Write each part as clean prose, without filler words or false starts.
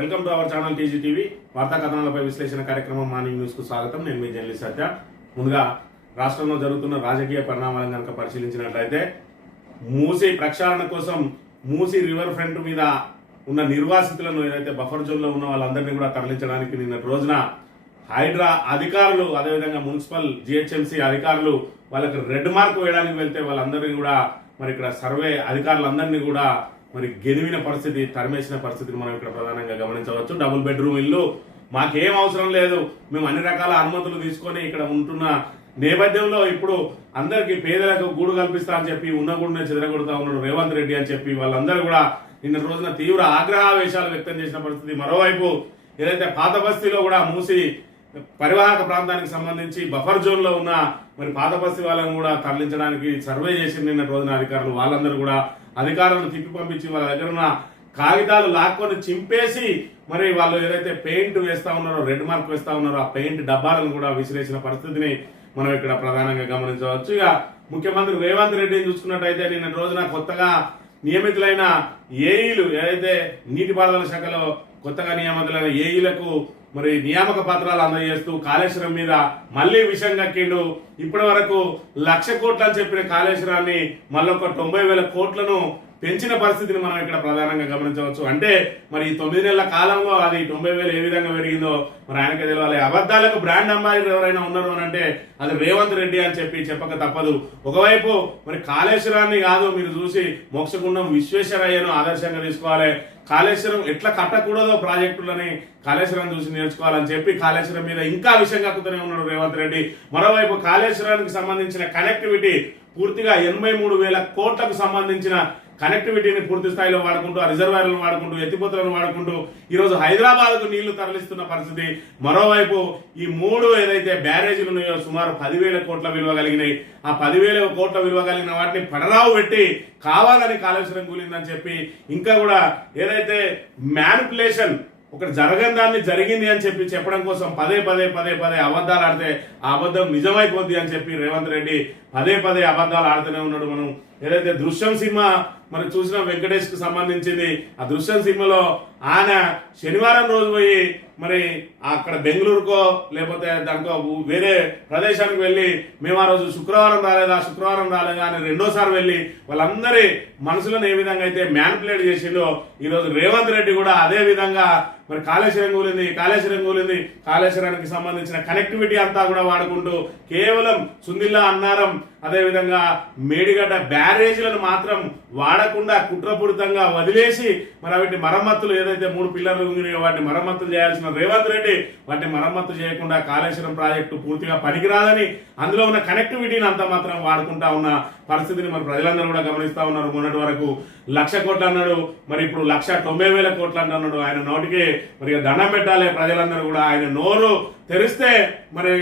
Welcome to our channel TG TV. వార్తా కథనాలపై విశ్లేషణ కార్యక్రమం మార్నింగ్ న్యూస్ కు స్వాగతం. నేను మీ జర్నలిస్ట్ సత్య. ముందుగా రాష్ట్రంలో జరుగుతున్న రాజకీయ పరిణామాలను కనుక పరిశీలించినట్లయితే మూసీ ప్రక్షాళన కోసం మూసీ రివర్ ఫ్రంట్ మీద ఉన్న నిర్వాసితులను ఏదైతే బఫర్ జోన్ లో ఉన్న వాళ్ళందరినీ కూడా తరలించడానికి నిన్నటి రోజున హైడ్రా అధికారులు, అదేవిధంగా మున్సిపల్ జిహెచ్ఎంసీ అధికారులు వాళ్ళకి రెడ్ మార్క్ వేయడానికి వెళ్తే వాళ్ళందరినీ కూడా మరి ఇక్కడ సర్వే అధికారులందరినీ కూడా మరి గెలివిన పరిస్థితి, తరిమేసిన పరిస్థితిని మనం ఇక్కడ ప్రధానంగా గమనించవచ్చు. డబుల్ బెడ్రూమ్ ఇల్లు మాకేం అవసరం లేదు, మేము అన్ని రకాల అనుమతులు తీసుకొని ఇక్కడ ఉంటున్న నేపథ్యంలో ఇప్పుడు అందరికి పేదలకు గూడు కల్పిస్తా అని చెప్పి ఉన్న గూడునే చెదరగొడతా ఉన్నాడు రేవంత్ రెడ్డి అని చెప్పి వాళ్ళందరూ కూడా నిన్న రోజున తీవ్ర ఆగ్రహావేశాలు వ్యక్తం చేసిన పరిస్థితి. మరోవైపు ఏదైతే పాత బస్తీలో కూడా మూసి పరివాహక ప్రాంతానికి సంబంధించి బఫర్ జోన్ లో ఉన్న మరి పాత బస్తీ వాళ్ళని కూడా తరలించడానికి సర్వే చేసిన నిన్న రోజున అధికారులు, వాళ్ళందరూ కూడా అధికారులను తిప్పి పంపించి వాళ్ళ దగ్గర ఉన్న కాగితాలు లాక్కొని చింపేసి మరి వాళ్ళు ఏదైతే పెయింట్ వేస్తా ఉన్నారో, రెడ్ మార్క్ వేస్తా ఉన్నారో ఆ పెయింట్ డబ్బాలను కూడా విసిరేసిన పరిస్థితిని మనం ఇక్కడ ప్రధానంగా గమనించవచ్చు. ఇక ముఖ్యమంత్రి రేవంత్ రెడ్డిని చూసుకున్నట్టయితే నిన్న రోజున కొత్తగా నియమితులైన ఏఈలు, ఏదైతే నీటిపారుదల శాఖలో కొత్తగా నియమితులైన ఏఈలకు మరి నియామక పత్రాలు అందజేస్తూ కాళేశ్వరం మీద మళ్లీ విషయం కక్కిండు. ఇప్పటి వరకు 1,00,000 కోట్లు అని చెప్పిన కాళేశ్వరాన్ని మళ్ళొక 90,000 కోట్లను పెంచిన పరిస్థితిని మనం ఇక్కడ ప్రధానంగా గమనించవచ్చు. అంటే మరి ఈ 9 నెలల కాలంలో అది 90,000 ఏ విధంగా పెరిగిందో మరి ఆయనకే తెలియాలి. అబద్ధాలకు బ్రాండ్ అంబాసిడర్ ఎవరైనా ఉన్నారు అని అంటే అది రేవంత్ రెడ్డి అని చెప్పి చెప్పక తప్పదు. ఒకవైపు మరి కాళేశ్వరాన్ని కాదు మీరు చూసి మోక్షగుండం విశ్వేశ్వరయ్యను ఆదర్శంగా తీసుకోవాలి, కాళేశ్వరం ఎట్లా కట్టకూడదో ప్రాజెక్టులని కాళేశ్వరం చూసి నేర్చుకోవాలని చెప్పి కాళేశ్వరం మీద ఇంకా విషయం కక్కుతూనే ఉన్నాడు రేవంత్ రెడ్డి. మరోవైపు కాళేశ్వరానికి సంబంధించిన కనెక్టివిటీ పూర్తిగా 83,000 కోట్లకు సంబంధించిన కనెక్టివిటీని పూర్తి స్థాయిలో వాడుకుంటూ, ఆ రిజర్వాయర్లను వాడుకుంటూ, ఎత్తిపోతలను వాడుకుంటూ ఈరోజు హైదరాబాద్ కు నీళ్లు తరలిస్తున్న పరిస్థితి. మరోవైపు ఈ 3 ఏదైతే బ్యారేజీలు ఉన్నాయో సుమారు 10,000 కోట్ల విలువ కలిగినాయి. ఆ 10,000 కోట్ల విలువ కలిగిన వాటిని పడరావు పెట్టి కావాలని కాళేశ్వరం కూలిందని చెప్పి ఇంకా కూడా ఏదైతే మ్యానిపులేషన్ ఒకటి జరగని దాన్ని జరిగింది అని చెప్పి చెప్పడం కోసం పదే అబద్ధాలు ఆడితే ఆ అబద్ధం నిజమైపోద్ది అని చెప్పి రేవంత్ రెడ్డి పదే అబద్ధాలు ఆడుతూనే ఉన్నాడు. మనం ఏదైతే దృశ్యం సినిమా మరి చూసిన వెంకటేష్ కు సంబంధించింది, ఆ దృశ్యం సినిమాలో ఆయన శనివారం రోజు పోయి మరి అక్కడ బెంగళూరుకో లేకపోతే దానికో వేరే ప్రదేశానికి వెళ్ళి మేము ఆ రోజు శుక్రవారం రాలేదా అని రెండోసారి వెళ్ళి వాళ్ళందరి మనసులను ఏ విధంగా అయితే మ్యానిపులేట్ చేసిందో ఈరోజు రేవంత్ రెడ్డి కూడా అదే విధంగా మరి కాళేశ్వరం కూలింది, కాళేశ్వరానికి సంబంధించిన కనెక్టివిటీ అంతా కూడా వాడుకుంటూ కేవలం సుందిల్లా అన్నారం అదేవిధంగా మేడిగడ్డ బ్యారేజీలను మాత్రం వాడకుండా కుట్రపూరితంగా వదిలేసి మరి వాటి మరమ్మతులు ఏదైతే 3 పిల్లర్లు ఉంగినాయో వాటిని మరమ్మతులు చేయాల్సిన రేవంత్ రెడ్డి వాటిని మరమ్మతు చేయకుండా కాళేశ్వరం ప్రాజెక్టు పూర్తిగా పనికిరాదని అందులో ఉన్న కనెక్టివిటీని అంతా మాత్రం వాడుకుంటా ఉన్న పరిస్థితిని మరి ప్రజలందరూ కూడా గమనిస్తా ఉన్నారు. మొన్నటి వరకు 1,00,000 కోట్లు అన్నాడు, మరి ఇప్పుడు 1,90,000 కోట్లు అంటున్నాడు. ఆయన నోటికి మరి దండం పెట్టాలి ప్రజలందరూ కూడా. ఆయన నోరు తెరిస్తే మరి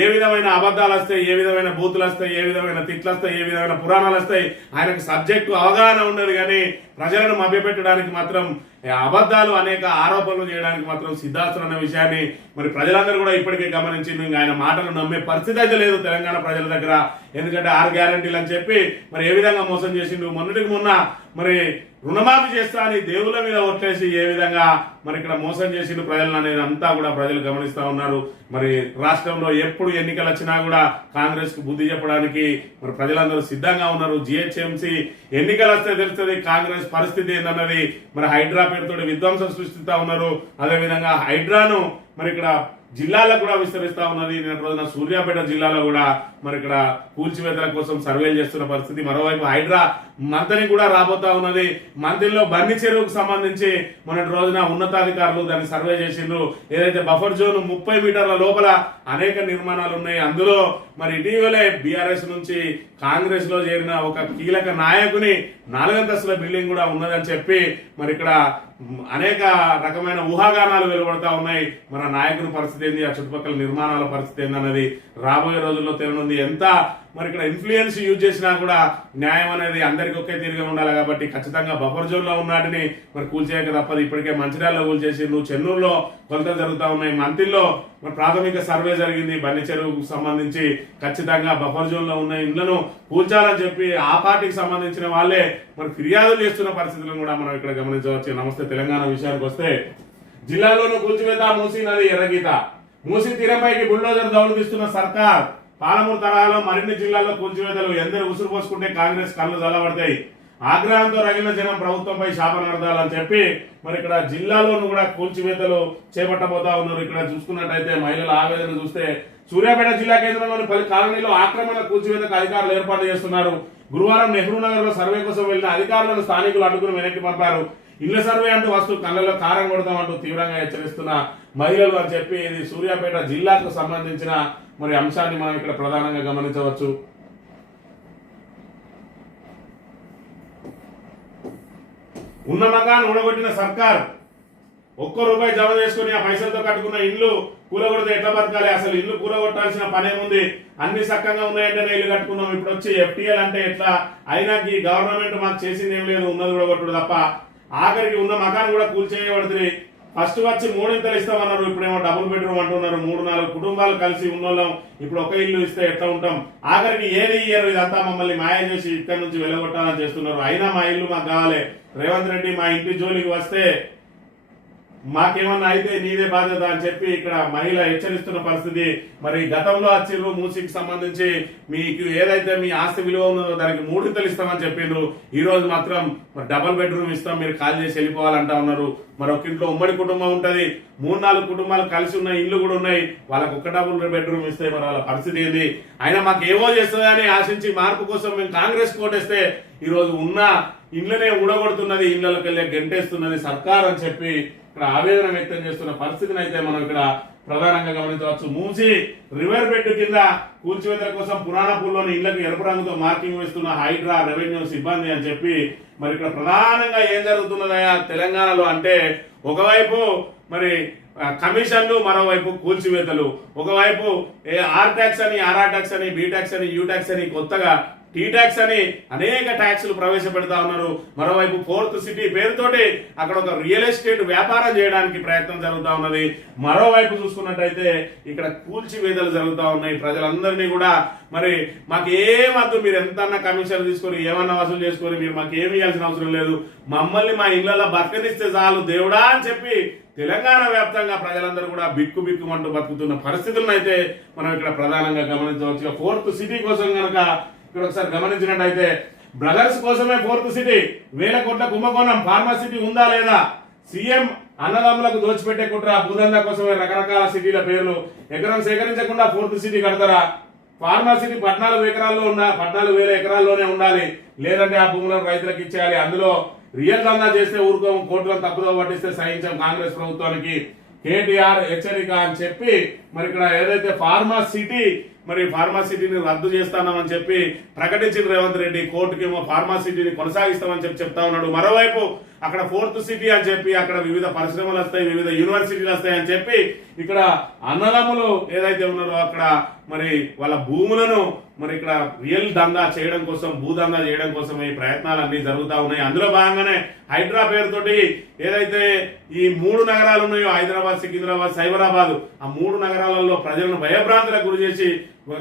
ఏ విధమైన అబద్ధాలు వస్తాయి, ఏ విధమైన బూతులు వస్తాయి, ఏ విధమైన తిట్లు వస్తాయి, ఏ విధమైన పురాణాలు వస్తాయి, ఆయనకు సబ్జెక్టు అవగాహన ఉండదు. కానీ ప్రజలను మభ్యపెట్టడానికి మాత్రం అబద్ధాలు అనేక ఆరోపణలు చేయడానికి మాత్రం సిద్ధాస్తులు అనే విషయాన్ని మరి ప్రజలందరూ కూడా ఇప్పటికే గమనించి ఆయన మాటలు నమ్మే పరిస్థితి అయితే లేదు తెలంగాణ ప్రజల దగ్గర. ఎందుకంటే 6 గ్యారంటీలు అని చెప్పి మరి ఏ విధంగా మోసం చేసిండు. మొన్నటికి మొన్న మరి రుణమాఫీ చేస్తా అని దేవుళ్ళ మీద ఒట్టేసి ఏ విధంగా మరి ఇక్కడ మోసం చేసిండు ప్రజలను అనేది అంతా కూడా ప్రజలు గమనిస్తా ఉన్నారు. మరి రాష్ట్రంలో ఎప్పుడు ఎన్నికలు వచ్చినా కూడా కాంగ్రెస్ కు బుద్ధి చెప్పడానికి మరి ప్రజలందరూ సిద్ధంగా ఉన్నారు. జిహెచ్ఎంసీ ఎన్నికలు వస్తే తెలుస్తుంది కాంగ్రెస్ పరిస్థితి ఏందన్నది. మరి హైడ్రా పేరుతో విధ్వంసం సృష్టిస్తా ఉన్నారు. అదేవిధంగా హైడ్రాను మరి ఇక్కడ జిల్లాలకు కూడా విస్తరిస్తా ఉన్నది. నిన్న రోజున సూర్యాపేట జిల్లాలో కూడా మరి ఇక్కడ కూల్చివేతల కోసం సర్వేలు చేస్తున్న పరిస్థితి. మరోవైపు హైడ్రా మంత్రి కూడా రాబోతా ఉన్నది. మంత్రిలో బన్ని చెరువుకు సంబంధించి మొన్నటి రోజున ఉన్నతాధికారులు దాన్ని సర్వే చేసిండ్రు. ఏదైతే బఫర్ జోన్ 30 మీటర్ల లోపల అనేక నిర్మాణాలు ఉన్నాయి. అందులో మరి ఇటీవలే బీఆర్ఎస్ నుంచి కాంగ్రెస్ లో చేరిన ఒక కీలక నాయకుని 4 అంతస్తుల బిల్డింగ్ కూడా ఉన్నదని చెప్పి మరి ఇక్కడ అనేక రకమైన ఊహాగానాలు వెలువడతా ఉన్నాయి. మన నాయకుని పరిస్థితి ఏంది, ఆ చుట్టుపక్కల నిర్మాణాల పరిస్థితి ఏందనేది రాబోయే రోజుల్లో తెలియనుంది. ఎంత మరి ఇక్కడ ఇన్ఫ్లుయెన్స్ యూజ్ చేసినా కూడా న్యాయం అనేది అందరికి ఒకే తీరుగా ఉండాలి. కాబట్టి ఖచ్చితంగా బఫర్ జోన్ లో ఉన్నాటిని మరి కూల్చేయక తప్పదు. ఇప్పటికే మంచిర్యాలలో కూల్చేసిండ్రు, చెన్నూరులో కొలతలు జరుగుతూ ఉన్నాయి, మంత్రిలో మరి ప్రాథమిక సర్వే జరిగింది. బన్ని చెరువుకు సంబంధించి ఖచ్చితంగా బఫర్ జోన్ లో ఉన్న ఇండ్లను కూల్చాలని చెప్పి ఆ పార్టీకి సంబంధించిన వాళ్ళే మరి ఫిర్యాదులు చేస్తున్న పరిస్థితులను కూడా మనం ఇక్కడ గమనించవచ్చు. నమస్తే తెలంగాణ విషయానికి వస్తే జిల్లాలోనూ కూల్చివేత మూసీ నది ఎర్రగీత. మూసీ తీరంపైకి బుల్డోజర్ దౌడు తీస్తున్న సర్కార్. పాలమూరు తరహాలో మరిన్ని జిల్లాల్లో కూల్చివేతలు. ఎందరు ఉసురు పోసుకుంటే కాంగ్రెస్ కళ్ళు చల్లబడతాయి. ఆగ్రహంతో రగిలిన జనం ప్రభుత్వంపై శాపనార్థాలని చెప్పి మరి ఇక్కడ జిల్లాలోనూ కూడా కూల్చివేతలు చేపట్టబోతా ఉన్నారు. ఇక్కడ చూసుకున్నట్టయితే మహిళల ఆవేదన చూస్తే సూర్యాపేట జిల్లా కేంద్రంలోని పలు కాలనీలో ఆక్రమణ కూల్చివేతకు అధికారులు ఏర్పాటు చేస్తున్నారు. గురువారం నెహ్రూ నగర్ లో సర్వే కోసం వెళ్లిన అధికారులను స్థానికులు అడ్డుకుని వెనక్కి పంపారు. ఇళ్ల సర్వే అంటూ వస్తూ కళ్ళలో కారం కొడతామంటూ తీవ్రంగా హెచ్చరిస్తున్న మహిళలు అని చెప్పి ఇది సూర్యాపేట జిల్లాకు సంబంధించిన మరి అంశాన్ని మనం ఇక్కడ ప్రధానంగా గమనించవచ్చు. ఉన్న మకాన్ని ఊడగొట్టిన సర్కార్. ₹1 జమ చేసుకుని ఆ పైసలతో కట్టుకున్న ఇల్లు కూలగొడితే ఎట్లా బతకాలి? అసలు ఇల్లు కూలగొట్టాల్సిన పనేముంది? అన్ని చక్కగా ఉన్నాయంటే ఇల్లు కట్టుకున్నాం. ఇప్పుడు వచ్చి FTL అంటే ఎట్లా? అయినా ఈ గవర్నమెంట్ మాకు చేసింది ఏం లేదు, ఉన్నది ఊడగొట్టుడు తప్ప. ఆఖరికి ఉన్న మకాన్ని కూడా కూల్చేయబడుతుంది. ఫస్ట్ వచ్చి 3 ఇంతలు ఇస్తామన్నారు, ఇప్పుడేమో డబుల్ బెడ్రూమ్ అంటున్నారు. 3-4 కుటుంబాలు కలిసి ఉన్నోళ్ళం ఇప్పుడు ఒక ఇల్లు ఇస్తే ఎట్లా ఉంటాం? ఆఖరికి ఏది ఇయ్యరు. ఇదంతా మమ్మల్ని మాయ చేసి ఇక్కడ నుంచి వెళ్ళగొట్టాలని చేస్తున్నారు. అయినా మా ఇల్లు మాకు కావాలి. రేవంత్ రెడ్డి మా ఇంటి జోలికి వస్తే మాకేమన్నా అయితే నీదే బాధ్యత అని చెప్పి ఇక్కడ మహిళ హెచ్చరిస్తున్న పరిస్థితి. మరి గతంలో వచ్చిర్రు మూసీకి సంబంధించి మీకు ఏదైతే మీ ఆస్తి విలువ ఉన్నదో దానికి 3 ఇంతలు ఇస్తామని చెప్పిండ్రు. ఈ రోజు మాత్రం డబుల్ బెడ్రూమ్ ఇస్తాం, మీరు కాల్ చేసి వెళ్ళిపోవాలంటా ఉన్నారు. మరి ఒక ఇంట్లో ఉమ్మడి కుటుంబం ఉంటది, 3-4 కుటుంబాలు కలిసి ఉన్న ఇల్లు కూడా ఉన్నాయి. వాళ్ళకు ఒక డబుల్ బెడ్రూమ్ ఇస్తే మరి వాళ్ళ పరిస్థితి ఏంది? అయినా మాకు ఏవో చేస్తుందని ఆశించి మార్పు కోసం మేము కాంగ్రెస్ కోటేస్తే ఈ రోజు ఉన్న ఇళ్లనే ఊడగొడుతున్నది, ఇళ్లకి వెళ్ళి గెంటేస్తున్నది సర్కార్ అని చెప్పి ఇక్కడ ఆవేదన వ్యక్తం చేస్తున్న పరిస్థితిని అయితే మనం ఇక్కడ ప్రధానంగా గమనించవచ్చు. మూసి రివర్ బెడ్ కింద కూల్చివేతల కోసం పురాణపూర్లోని ఇళ్లకు ఎరుపు రంగుతో మార్కింగ్ వేస్తున్న హైడ్రా రెవెన్యూ సిబ్బంది అని చెప్పి మరి ఇక్కడ ప్రధానంగా ఏం జరుగుతున్నదయా తెలంగాణలో అంటే ఒకవైపు మరి కమిషన్లు, మరోవైపు కూల్చివేతలు. ఒకవైపు ఆర్ ట్యాక్స్ అని, ఆర్ఆర్ ట్యాక్స్ అని, బి ట్యాక్స్ అని, యూ ట్యాక్స్ అని, కొత్తగా టీ ట్యాక్స్ అని అనేక ట్యాక్సులు ప్రవేశపెడతా ఉన్నారు. మరోవైపు 4th సిటీ పేరుతోటి అక్కడ ఒక రియల్ ఎస్టేట్ వ్యాపారం చేయడానికి ప్రయత్నం జరుగుతూ ఉన్నది. మరోవైపు చూసుకున్నట్టయితే ఇక్కడ కూల్చివేతలు జరుగుతూ ఉన్నాయి. ప్రజలందరినీ కూడా మరి మాకు ఏమద్దు, మీరు ఎంతన్నా కమిషన్ తీసుకొని ఏమన్నా వసూలు చేసుకొని మీరు మాకు ఏమి ఇవ్వాల్సిన అవసరం లేదు, మమ్మల్ని మా ఇళ్లలో బతకనిస్తే చాలు దేవుడా అని చెప్పి తెలంగాణ వ్యాప్తంగా ప్రజలందరూ కూడా బిక్కు బిక్కుమంటూ బతుకుతున్న పరిస్థితులను అయితే మనం ఇక్కడ ప్రధానంగా గమనించవచ్చు. 4th సిటీ కోసం కనుక ఇక్కడ ఒకసారి గమనించినట్టయితే బ్రదర్స్ కోసమే 4th సిటీ, 1000 కోట్ల కుంభకోణం. ఫార్మాసిటీ ఉందా లేదా? సీఎం అన్నదమ్ములకు దోచిపెట్టే కుట్ర. భూదందా కోసమే రకరకాల సిటీల పేర్లు. ఎకరం సేకరించకుండా 4th సిటీ కడతారా? ఫార్మాసిటీ 14 ఎకరాల్లో 14,000 ఎకరాల్లోనే ఉండాలి, లేదంటే ఆ భూములను రైతులకు ఇచ్చేయాలి. అందులో రియల్ దందా చేస్తే ఊరుకోం, కోర్టులను తప్పుదో పట్టిస్తే సహించాం కాంగ్రెస్ ప్రభుత్వానికి. కేటీఆర్ హెచ్చరిక అని చెప్పి మరి ఇక్కడ ఏదైతే ఫార్మాసిటీని రద్దు చేస్తామని చెప్పి ప్రకటించిన రేవంత్ రెడ్డి, కోర్టుకేమో ఫార్మాసిటీని కొనసాగిస్తామని చెప్పి చెప్తా ఉన్నాడు. మరోవైపు అక్కడ 4th సిటీ అని చెప్పి అక్కడ వివిధ పరిశ్రమలు వస్తాయి, వివిధ యూనివర్సిటీలు వస్తాయి అని చెప్పి ఇక్కడ అన్నదమ్ములు ఏదైతే ఉన్నారో అక్కడ మరి వాళ్ళ భూములను మరి ఇక్కడ రియల్ దందా చేయడం కోసం, భూదందా చేయడం కోసం ఈ ప్రయత్నాలు అన్ని జరుగుతూ ఉన్నాయి. అందులో భాగంగానే హైడ్రా పేరుతోటి ఏదైతే ఈ 3 నగరాలు ఉన్నాయో హైదరాబాద్, సికింద్రాబాద్, సైబరాబాద్, ఆ 3 నగరాలలో ప్రజలను భయభ్రాంతులకు గురి చేసి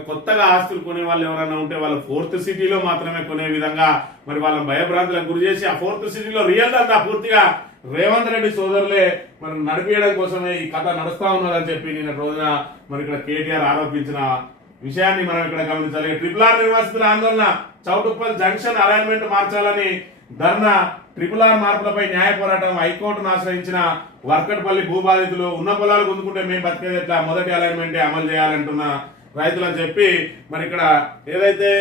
కొత్తగా ఆస్తులు కొనే వాళ్ళు ఎవరైనా ఉంటే వాళ్ళు 4th సిటీలో మాత్రమే కొనే విధంగా మరి వాళ్ళని భయభ్రాంతులకు గురి చేసి ఆ 4th సిటీలో రియల్ దందా పూర్తిగా రేవంత్ రెడ్డి సోదరులే మరి నడిపించడం కోసమే ఈ కథ నడుస్తా ఉన్నదని చెప్పి నిన్న రోజున మరి ఇక్కడ కేటీఆర్ ఆరోపించిన విషయాన్ని మనం ఇక్కడ గమనించాలి. RRR నిర్వాసితుల ఆందోళన. చౌటుప్పల్ జంక్షన్ అలైన్మెంట్ మార్చాలని ధర్నా. RRR మార్పులపై న్యాయ పోరాటం. హైకోర్టును ఆశ్రయించిన వర్కట్పల్లి భూబాధితులు. ఉన్న పొలాలు గుంజుకుంటే మేము బతికేది ఎట్లా, మొదటి అలైన్మెంటే అమలు చేయాలంటున్న రైతులు అని చెప్పి మరి ఇక్కడ ఏదైతే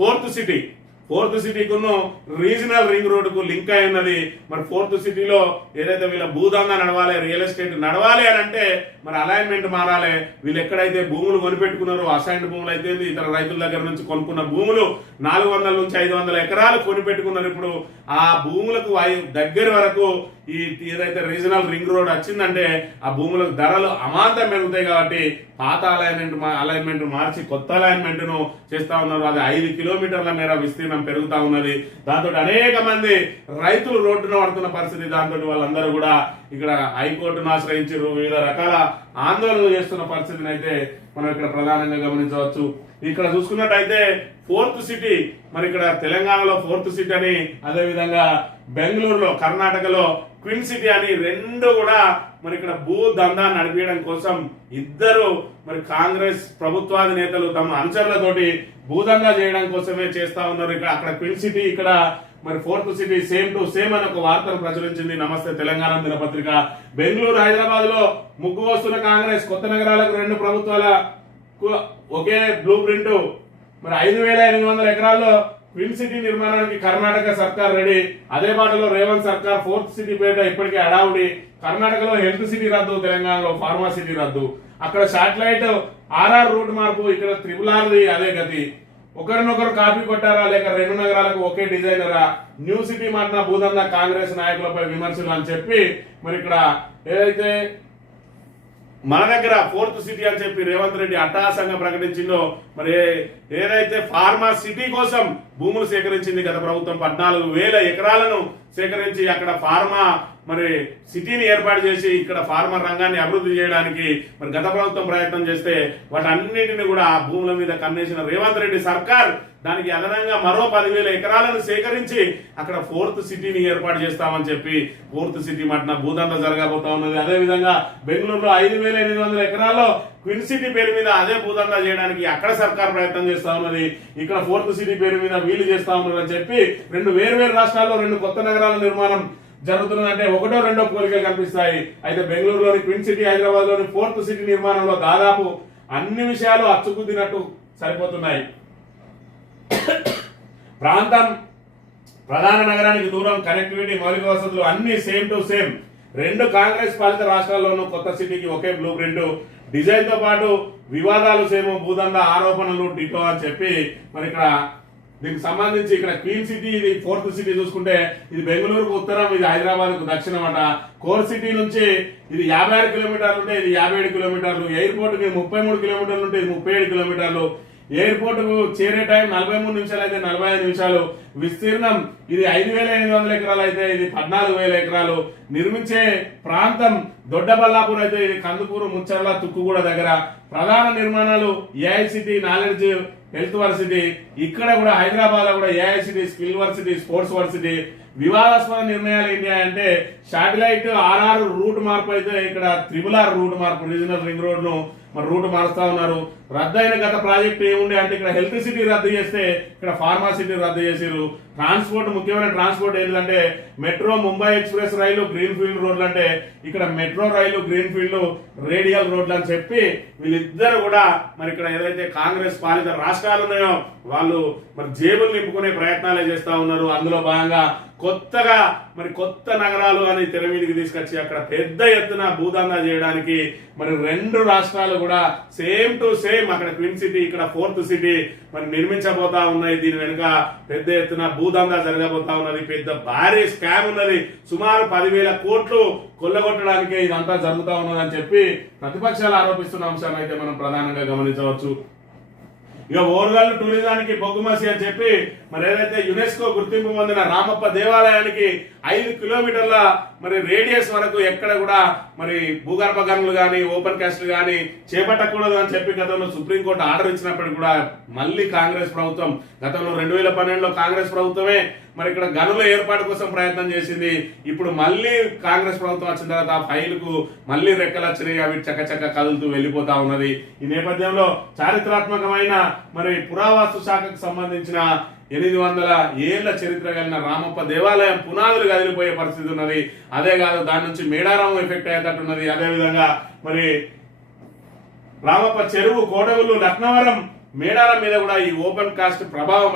4th సిటీకును రీజనల్ రింగ్ రోడ్డుకు లింక్ అయి ఉన్నది. మరి 4th సిటీలో ఏదైతే వీళ్ళ భూదందా నడవాలి, రియల్ ఎస్టేట్ నడవాలి అని అంటే మరి అలైన్మెంట్ మారాలి. వీళ్ళు ఎక్కడైతే భూములు కొనిపెట్టుకున్నారో అసైన్డ్ భూములు అయితే ఇతర రైతుల దగ్గర నుంచి కొనుక్కున్న భూములు 400 నుంచి 500 ఎకరాలు కొనిపెట్టుకున్నారు. ఇప్పుడు ఆ భూములకు దగ్గర వరకు ఈ ఏదైతే రీజనల్ రింగ్ రోడ్ వచ్చిందంటే ఆ భూములకు ధరలు అమాంతం పెరుగుతాయి. కాబట్టి పాత అలైన్మెంట్ మార్చి కొత్త అలైన్మెంట్ ను చేస్తా ఉన్నారు. అది 5 కిలోమీటర్ల మేర విస్తీర్ణం పెరుగుతా ఉన్నది. దాంతో అనేక మంది రైతులు రోడ్డున పడుతున్న పరిస్థితి. దాంతో వాళ్ళందరూ కూడా ఇక్కడ హైకోర్టును ఆశ్రయించారు, వివిధ రకాల ఆందోళనలు చేస్తున్న పరిస్థితిని అయితే మనం ఇక్కడ ప్రధానంగా గమనించవచ్చు. ఇక్కడ చూసుకున్నట్టయితే ఫోర్త్ సిటీ, మరి ఇక్కడ తెలంగాణలో ఫోర్త్ సిటీ అని, అదేవిధంగా బెంగళూరులో కర్ణాటకలో క్విన్ సిటీ అని రెండు కూడా మరి ఇక్కడ భూ దందా నడిపించడం కోసం ఇద్దరు మరి కాంగ్రెస్ ప్రభుత్వాధినేతలు తమ అనుచరులతోటి భూదందా చేయడం కోసమే చేస్తా ఉన్నారు. ఇక్కడ అక్కడ క్విన్ సిటీ, ఇక్కడ మరి fourth city same to same అని ఒక వార్తను ప్రచురించింది నమస్తే తెలంగాణ దినపత్రిక. బెంగళూరు, హైదరాబాద్ లో ముగ్గు వస్తున్న కాంగ్రెస్, కొత్త నగరాలకు రెండు ప్రభుత్వాల ఒకే బ్లూ ప్రింట్. మరి 5,800 ఎకరాల్లో క్విన్ సిటీ నిర్మాణానికి కర్ణాటక సర్కార్ రెడీ. అదే బాటలో రేవంత్ సర్కార్ ఫోర్త్ సిటీ పేట ఇప్పటికే అడావుడి. కర్ణాటకలో హెల్త్ సిటీ రద్దు, తెలంగాణలో ఫార్మా సిటీ రద్దు. అక్కడ శాటిలైట్ ఆర్ఆర్ రూట్ మార్పు, ఇక్కడ త్రిపులార్ది అదే గతి. ఒకరినొకరు కాపీ కొట్టారా లేక రెండు నగరాలకు ఒకే డిజైనరా? న్యూ సిటీ మాటిన భూదందా కాంగ్రెస్ నాయకులపై విమర్శలు అని చెప్పి మరి ఇక్కడ ఏదైతే మన దగ్గర ఫోర్త్ సిటీ అని చెప్పి రేవంత్ రెడ్డి అట్టహాసంగా ప్రకటించిందో, మరి ఏదైతే ఫార్మా సిటీ కోసం భూములు సేకరించింది గత ప్రభుత్వం 14,000 ఎకరాలను సేకరించి అక్కడ ఫార్మా మరి సిటీని ఏర్పాటు చేసి ఇక్కడ ఫార్మా రంగాన్ని అభివృద్ధి చేయడానికి మరి గత ప్రభుత్వం ప్రయత్నం చేస్తే వాటన్నిటిని కూడా ఆ భూముల మీద కన్నేసిన రేవంత్ రెడ్డి సర్కార్ దానికి అదనంగా మరో 10,000 ఎకరాలను సేకరించి అక్కడ ఫోర్త్ సిటీని ఏర్పాటు చేస్తామని చెప్పి ఫోర్త్ సిటీ మట్టిన భూదందా జరగబోతా ఉన్నది. అదేవిధంగా బెంగళూరులో 5,800 ఎకరాల్లో క్విన్ సిటీ పేరు మీద అదే భూదందా చేయడానికి అక్కడ సర్కార్ ప్రయత్నం చేస్తా ఉన్నది. ఇక్కడ ఫోర్త్ సిటీ పేరు మీద వీలు చేస్తా ఉన్నారు అని చెప్పి రెండు వేర్వేరు రాష్ట్రాల్లో రెండు కొత్త నగరాల నిర్మాణం జరుగుతుందంటే ఒకటో రెండో పోలికలు కనిపిస్తాయి. అయితే బెంగళూరులోని క్విన్ సిటీ, హైదరాబాద్ లోని ఫోర్త్ సిటీ నిర్మాణంలో దాదాపు అన్ని విషయాలు అచ్చుకుద్దినట్టు సరిపోతున్నాయి. ప్రాంతం, ప్రధాన నగరానికి దూరం, కనెక్టివిటీ, మౌలిక వసతులు అన్ని సేమ్ టు సేమ్. రెండు కాంగ్రెస్ పాలిత రాష్ట్రాల్లోనూ కొత్త సిటీకి ఒకే బ్లూ ప్రింట్. డిజైన్ తో పాటు వివాదాలు సేమో, భూదందా ఆరోపణలు డిటో అని చెప్పి మరి ఇక్కడ దీనికి సంబంధించి ఇక్కడ క్వీన్ సిటీ, ఇది ఫోర్త్ సిటీ చూసుకుంటే ఇది బెంగళూరుకు ఉత్తరం, ఇది హైదరాబాద్ కు దక్షిణం అట. కోర్ సిటీ నుంచి ఇది 56 కిలోమీటర్లు ఉంటే ఇది 57 కిలోమీటర్లు. ఎయిర్పోర్ట్ కి 33 కిలోమీటర్లు ఉంటే ఇది 37 కిలోమీటర్లు. ఎయిర్పోర్ట్ కు చేరే టైం 43 నిమిషాలు అయితే 45 నిమిషాలు. విస్తీర్ణం ఇది 5,800 ఎకరాలు అయితే ఇది 14,000 ఎకరాలు. నిర్మించే ప్రాంతం దొడ్డబల్లాపూర్ అయితే ఇది కందుకూరు, ముచ్చర్ల, తుక్కుగూడ దగ్గర. ప్రధాన నిర్మాణాలు ఏఐసిటీ, నాలెడ్జ్, హెల్త్ వర్సిటీ. ఇక్కడ కూడా హైదరాబాద్ లో కూడా AICTE, skill varsity, sports varsity. వివాదాస్పద నిర్ణయాలు ఏంటి అంటే శాటిలైట్ ఆర్ఆర్ రూట్ మార్పు అయితే ఇక్కడ త్రిబుల్ రూట్ మార్పు, రీజనల్ రింగ్ రోడ్ ను మరి రూట్ మారుస్తా ఉన్నారు. రద్దయిన గత ప్రాజెక్ట్ ఏముండే అంటే ఇక్కడ హెల్త్ సిటీ రద్దు చేస్తే ఇక్కడ ఫార్మా సిటీ రద్దు చేసారు. ట్రాన్స్పోర్ట్, ముఖ్యమైన ట్రాన్స్పోర్ట్ ఏంటంటే మెట్రో, ముంబై ఎక్స్ప్రెస్ రైలు, గ్రీన్ ఫీల్డ్ రోడ్లు అంటే ఇక్కడ మెట్రో రైలు, గ్రీన్ ఫీల్డ్ రేడియల్ రోడ్లు అని చెప్పి వీళ్ళిద్దరు కూడా మరి ఇక్కడ ఏదైతే కాంగ్రెస్ పాలిత రాష్ట్రాలు ఉన్నాయో వాళ్ళు మరి జేబులు నింపుకునే ప్రయత్నాలే చేస్తా ఉన్నారు. అందులో భాగంగా కొత్తగా మరి కొత్త నగరాలు అని తెర మీదకి తీసుకొచ్చి అక్కడ పెద్ద ఎత్తున భూదందా చేయడానికి మరి రెండు రాష్ట్రాలు కూడా సేమ్ టు సేమ్ అక్కడ క్విన్ సిటీ, ఇక్కడ ఫోర్త్ సిటీ మరి నిర్మించబోతా ఉన్నాయి. దీని వెనుక పెద్ద ఎత్తున భూదందా జరగబోతా ఉన్నది. పెద్ద భారీ స్కామ్ ఉన్నది. సుమారు 10,000 కోట్లు కొల్లగొట్టడానికి ఇదంతా జరుగుతా ఉన్నదని చెప్పి ప్రతిపక్షాలు ఆరోపిస్తున్న అంశాన్ని అయితే మనం ప్రధానంగా గమనించవచ్చు. ఇక ఓర్గల్ టూరిజానికి బొగ్గుమసి అని చెప్పి మరి ఏదైతే యునెస్కో గుర్తింపు పొందిన రామప్ప దేవాలయానికి 5 కిలోమీటర్ల మరి రేడియస్ వరకు ఎక్కడ కూడా మరి భూగర్భ గనులు గాని, ఓపెన్ కాస్ట్లు గాని చేపట్టకూడదు అని చెప్పి గతంలో సుప్రీంకోర్టు ఆర్డర్ ఇచ్చినప్పటికీ కూడా మళ్ళీ కాంగ్రెస్ ప్రభుత్వం గతంలో 2012లో కాంగ్రెస్ ప్రభుత్వమే మరి ఇక్కడ గనుల ఏర్పాటు కోసం ప్రయత్నం చేసింది. ఇప్పుడు మళ్ళీ కాంగ్రెస్ ప్రభుత్వం వచ్చిన తర్వాత ఆ ఫైలుకు మళ్ళీ రెక్కలు వచ్చినాయి. అవి చక్కచక్క కదులుతూ వెళ్లిపోతా ఉన్నది. ఈ నేపథ్యంలో చారిత్రాత్మకమైన మరి పురావస్తు శాఖకు సంబంధించిన 800 ఏళ్ల చరిత్ర కలిగిన రామప్ప దేవాలయం పునాదులు కదిలిపోయే పరిస్థితి ఉన్నది. అదే కాదు దాని నుంచి మేడారం ఎఫెక్ట్ అయ్యేటట్టున్నది. అదేవిధంగా మరి రామప్ప చెరువు, కోటగుళ్ళు, లక్నవరం, మేడారం మీద కూడా ఈ ఓపెన్ కాస్ట్ ప్రభావం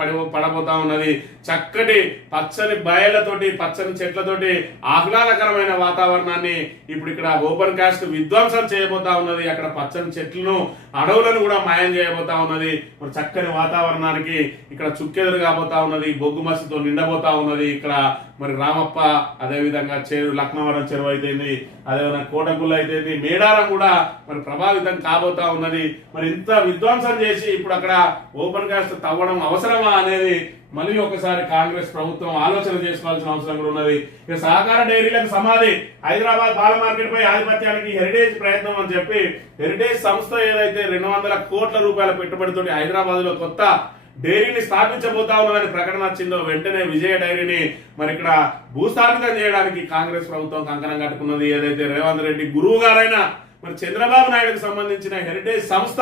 పడబోతా ఉన్నది. చక్కటి పచ్చని బయళ్లతోటి, పచ్చని చెట్లతోటి ఆహ్లాదకరమైన వాతావరణాన్ని ఇప్పుడు ఇక్కడ ఓపెన్ కాస్ట్ విధ్వంసం చేయబోతా ఉన్నది. అక్కడ పచ్చని చెట్లను, అడవులను కూడా మాయం చేయబోతా ఉన్నది. మరి చక్కని వాతావరణానికి ఇక్కడ చుక్కెదురు కాబోతా ఉన్నది. బొగ్గు మసితో నిండబోతా ఉన్నది. ఇక్కడ మరి రామప్ప, అదేవిధంగా లక్నవరం చెరువు అయితేంది, అదేవిధంగా కోటగుళ్ళు అయితేంది, మేడారం కూడా మరి ప్రభావితం కాబోతా ఉన్నది. మరి ఇంత విధ్వంసం చేసి ఇప్పుడు అక్కడ ఓపెన్ కాస్ట్ తవ్వడం అవసరమా అనేది మళ్ళీ ఒకసారి కాంగ్రెస్ ప్రభుత్వం ఆలోచన చేసుకోవాల్సిన అవసరం కూడా ఉన్నది. ఇక సహకార డైరీలకు సమాధి, హైదరాబాద్ పాల మార్కెట్ పై ఆధిపత్యానికి హెరిటేజ్ ప్రయత్నం అని చెప్పి హెరిటేజ్ సంస్థ ఏదైతే 200 కోట్ల రూపాయల పెట్టుబడితో హైదరాబాద్ లో కొత్త డైరీని స్థాపించబోతా ఉన్నదని ప్రకటన వచ్చిందో వెంటనే విజయ డైరీని మరి ఇక్కడ భూస్థాపితం చేయడానికి కాంగ్రెస్ ప్రభుత్వం కంకణం కట్టుకున్నది. ఏదైతే రేవంత్ రెడ్డి గురువు గారైన మరి చంద్రబాబు నాయుడుకు సంబంధించిన హెరిటేజ్ సంస్థ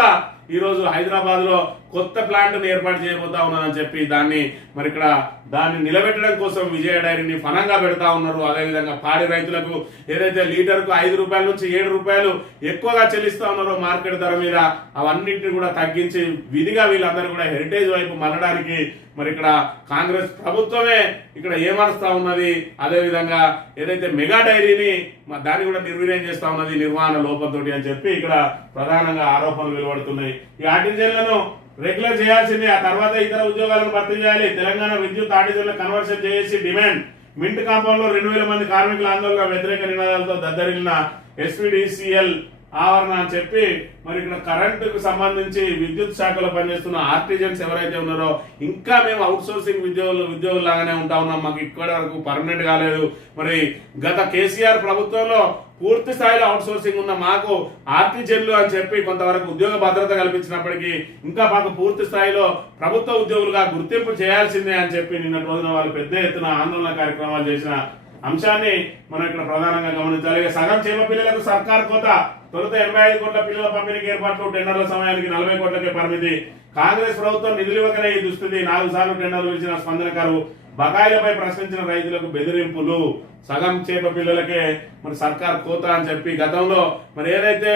ఈ రోజు హైదరాబాద్ లో కొత్త ప్లాంట్ ఏర్పాటు చేయబోతా ఉన్నారని చెప్పి దాన్ని నిలబెట్టడం కోసం విజయ డైరీని ఫనంగా పెడతా ఉన్నారు. అదేవిధంగా పాడి రైతులకు ఏదైతే లీటర్కు 5 రూపాయల నుంచి 7 రూపాయలు ఎక్కువగా చెల్లిస్తా ఉన్నారో మార్కెట్ ధర మీద, అవన్నింటినీ కూడా తగ్గించి విధిగా వీళ్ళందరూ కూడా హెరిటేజ్ వైపు మళ్ళడానికి మరి ఇక్కడ కాంగ్రెస్ ప్రభుత్వమే ఇక్కడ ఏమరుస్తా ఉన్నది. అదేవిధంగా ఏదైతే మెగా డైరీని దాన్ని కూడా నిర్వీర్యం చేస్తా ఉన్నది నిర్వహణ లోపంతో అని చెప్పి ఇక్కడ ప్రధానంగా ఆరోపణలు వెలువడుతున్నాయి. ఈ ఆర్టిజన్లను రెగ్యులర్ చేయాల్సిందే, ఆ తర్వాత ఇతర ఉద్యోగాలను భర్తీ చేయాలి. తెలంగాణ విద్యుత్ ఆర్టిజన్ల కన్వర్షన్ చేసి డిమాండ్. మింట్ కాంపౌండ్ లో 2000 మంది కార్మికుల ఆందోళన వ్యతిరేక నినాదాలతో దద్దరిల్లిన ఎస్పీడీసీఎల్ ఆవరణ అని చెప్పి మరి ఇక్కడ కరెంటుకు సంబంధించి విద్యుత్ శాఖలో పనిచేస్తున్న ఆర్టిజన్స్ ఎవరైతే ఉన్నారో ఇంకా మేము అవుట్ సోర్సింగ్ ఉద్యోగులు లాగానే ఉంటా ఉన్నాం, మాకు ఇక్కడి వరకు పర్మనెంట్ కాలేదు. మరి గత కేసీఆర్ ప్రభుత్వంలో పూర్తి స్థాయిలో అవుట్ సోర్సింగ్ ఉన్న మాకు ఆర్టిజన్లు అని చెప్పి కొంతవరకు ఉద్యోగ భద్రత కల్పించినప్పటికీ ఇంకా మాకు పూర్తి స్థాయిలో ప్రభుత్వ ఉద్యోగులుగా గుర్తింపు చేయాల్సిందే అని చెప్పి నిన్నటి రోజున వాళ్ళు పెద్ద ఎత్తున ఆందోళన కార్యక్రమాలు చేసిన అంశాన్ని మనం ఇక్కడ ప్రధానంగా గమనించాలి. సగం చేప పిల్లలకు సర్కార్ కోత, తొలుత 85 కోట్ల పిల్లల పంపిణీకి ఏర్పాట్లు, టెండర్ల సమయానికి 40 కోట్లకే పరిమితి. కాంగ్రెస్ ప్రభుత్వం నిధులు ఇవ్వకనే ఈ దుస్థితి, 4 సార్లు టెండర్లు ఇచ్చిన స్పందనకారు, బకాయిలపై ప్రశ్నించిన రైతులకు బెదిరింపులు, సగం చేప పిల్లలకే మరి సర్కార్ కోత అని చెప్పి గతంలో మరి ఏదైతే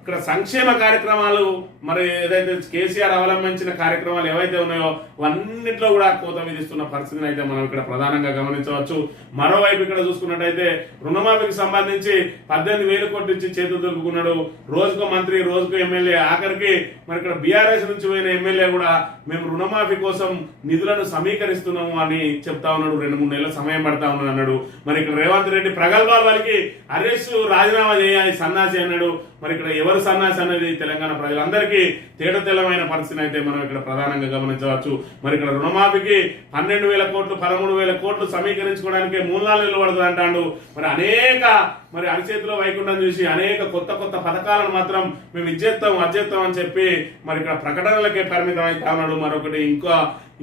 ఇక్కడ సంక్షేమ కార్యక్రమాలు మరి ఏదైతే కేసీఆర్ అవలంబించిన కార్యక్రమాలు ఏవైతే ఉన్నాయో అన్నింటిలో కూడా కోత విధిస్తున్న పరిస్థితిని అయితే మనం ఇక్కడ ప్రధానంగా గమనించవచ్చు. మరోవైపు ఇక్కడ చూసుకున్నట్టయితే రుణమాఫీకి సంబంధించి 18,000 కోట్లు ఇచ్చి చేతులు దొరుకున్నాడు. రోజుకో మంత్రి, రోజుకో ఎమ్మెల్యే, ఆఖరికి మరి ఇక్కడ బీఆర్ఎస్ నుంచి పోయిన ఎమ్మెల్యే కూడా మేము రుణమాఫీ కోసం నిధులను సమీకరిస్తున్నాము అని చెప్తా ఉన్నాడు. 2-3 నెలల సమయం పడతా ఉన్నాడు అన్నాడు. మరి ఇక్కడ రేవంత్ రెడ్డి ప్రగల్భాల వాళ్ళకి అరెస్ట్ రాజీనామా చేయాలి సన్నాసి అన్నాడు. మరి ఇక్కడ ఎవరు సన్నాసి అనేది తెలంగాణ ప్రజలందరికీ తేటతెల్లమైన పరిస్థితిని అయితే మనం ఇక్కడ ప్రధానంగా గమనించవచ్చు. మరి ఇక్కడ రుణమాఫీకి 12,000 కోట్లు 13,000 కోట్లు సమీకరించుకోవడానికి 3-4 నెలలు పడుతుంది అంటాడు. మరి అనేక అరిచేతిలో వైకుంఠం చూసి అనేక కొత్త కొత్త పథకాలను మాత్రం మేము ఇచ్చేస్తాం అజ్జేస్తాం అని చెప్పి మరి ఇక్కడ ప్రకటనలకే పరిమితం అవుతా ఉన్నాడు. మరొకటి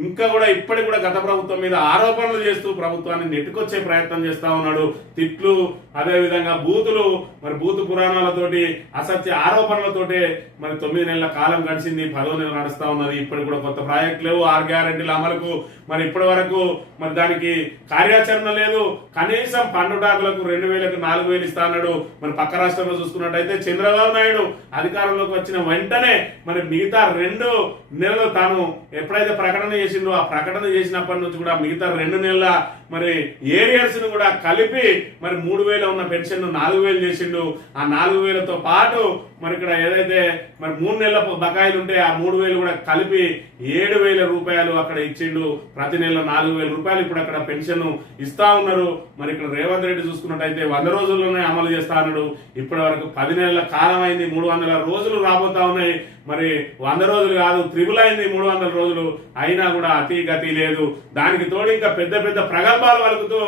ఇంకా కూడా ఇప్పటికి కూడా గత ప్రభుత్వం మీద ఆరోపణలు చేస్తూ ప్రభుత్వాన్ని నెట్టుకొచ్చే ప్రయత్నం చేస్తా ఉన్నాడు. తిట్లు, అదేవిధంగా బూతులు, మరి బూతు పురాణాలతోటి అసత్య ఆరోపణలతోటి మరి 9 నెలల కాలం గడిచింది, 10వ నెల నడుస్తా ఉన్నది. ఇప్పటికి కూడా కొత్త ప్రాజెక్టులు లేవు, 6 గ్యారెంటీల అమలుకు మరి ఇప్పటి వరకు మరి దానికి కార్యాచరణ లేదు. కనీసం పండుటాకులకు 2,000కు 4,000 ఇస్తా అన్నాడు. మరి పక్క రాష్ట్రంలో చూసుకున్నట్టయితే చంద్రబాబు నాయుడు అధికారంలోకి వచ్చిన వెంటనే మరి మిగతా 2 నెలలు తాను ఎప్పుడైతే ప్రకటన చేసిండో ఆ ప్రకటన చేసినప్పటి నుంచి కూడా మిగతా 2 నెలల మరి ఏరియర్స్ ను కూడా కలిపి మరి 3,000 ఉన్న పెన్షన్ 4,000 చేసిండు. ఆ 4,000తో పాటు మరి ఇక్కడ ఏదైతే మరి 3 నెలల బకాయిలు ఉంటే ఆ 3,000 కూడా కలిపి 7,000 రూపాయలు అక్కడ ఇచ్చిండు. ప్రతి నెల 4,000 రూపాయలు ఇప్పుడు అక్కడ పెన్షన్ ఇస్తా ఉన్నారు. మరి ఇక్కడ రేవంత్ రెడ్డి చూసుకున్నట్టయితే 100 రోజుల్లోనే అమలు చేస్తా అన్నాడు. ఇప్పటి వరకు 10 నెలల కాలం అయింది, 300 రోజులు రాబోతా ఉన్నాయి. మరి 100 రోజులు కాదు, త్రిబుల్ అయింది 300 రోజులు, అయినా కూడా అతి గతి లేదు. దానికి తోడు ఇంకా పెద్ద పెద్ద ప్రగల్భాలు వలుకుతూ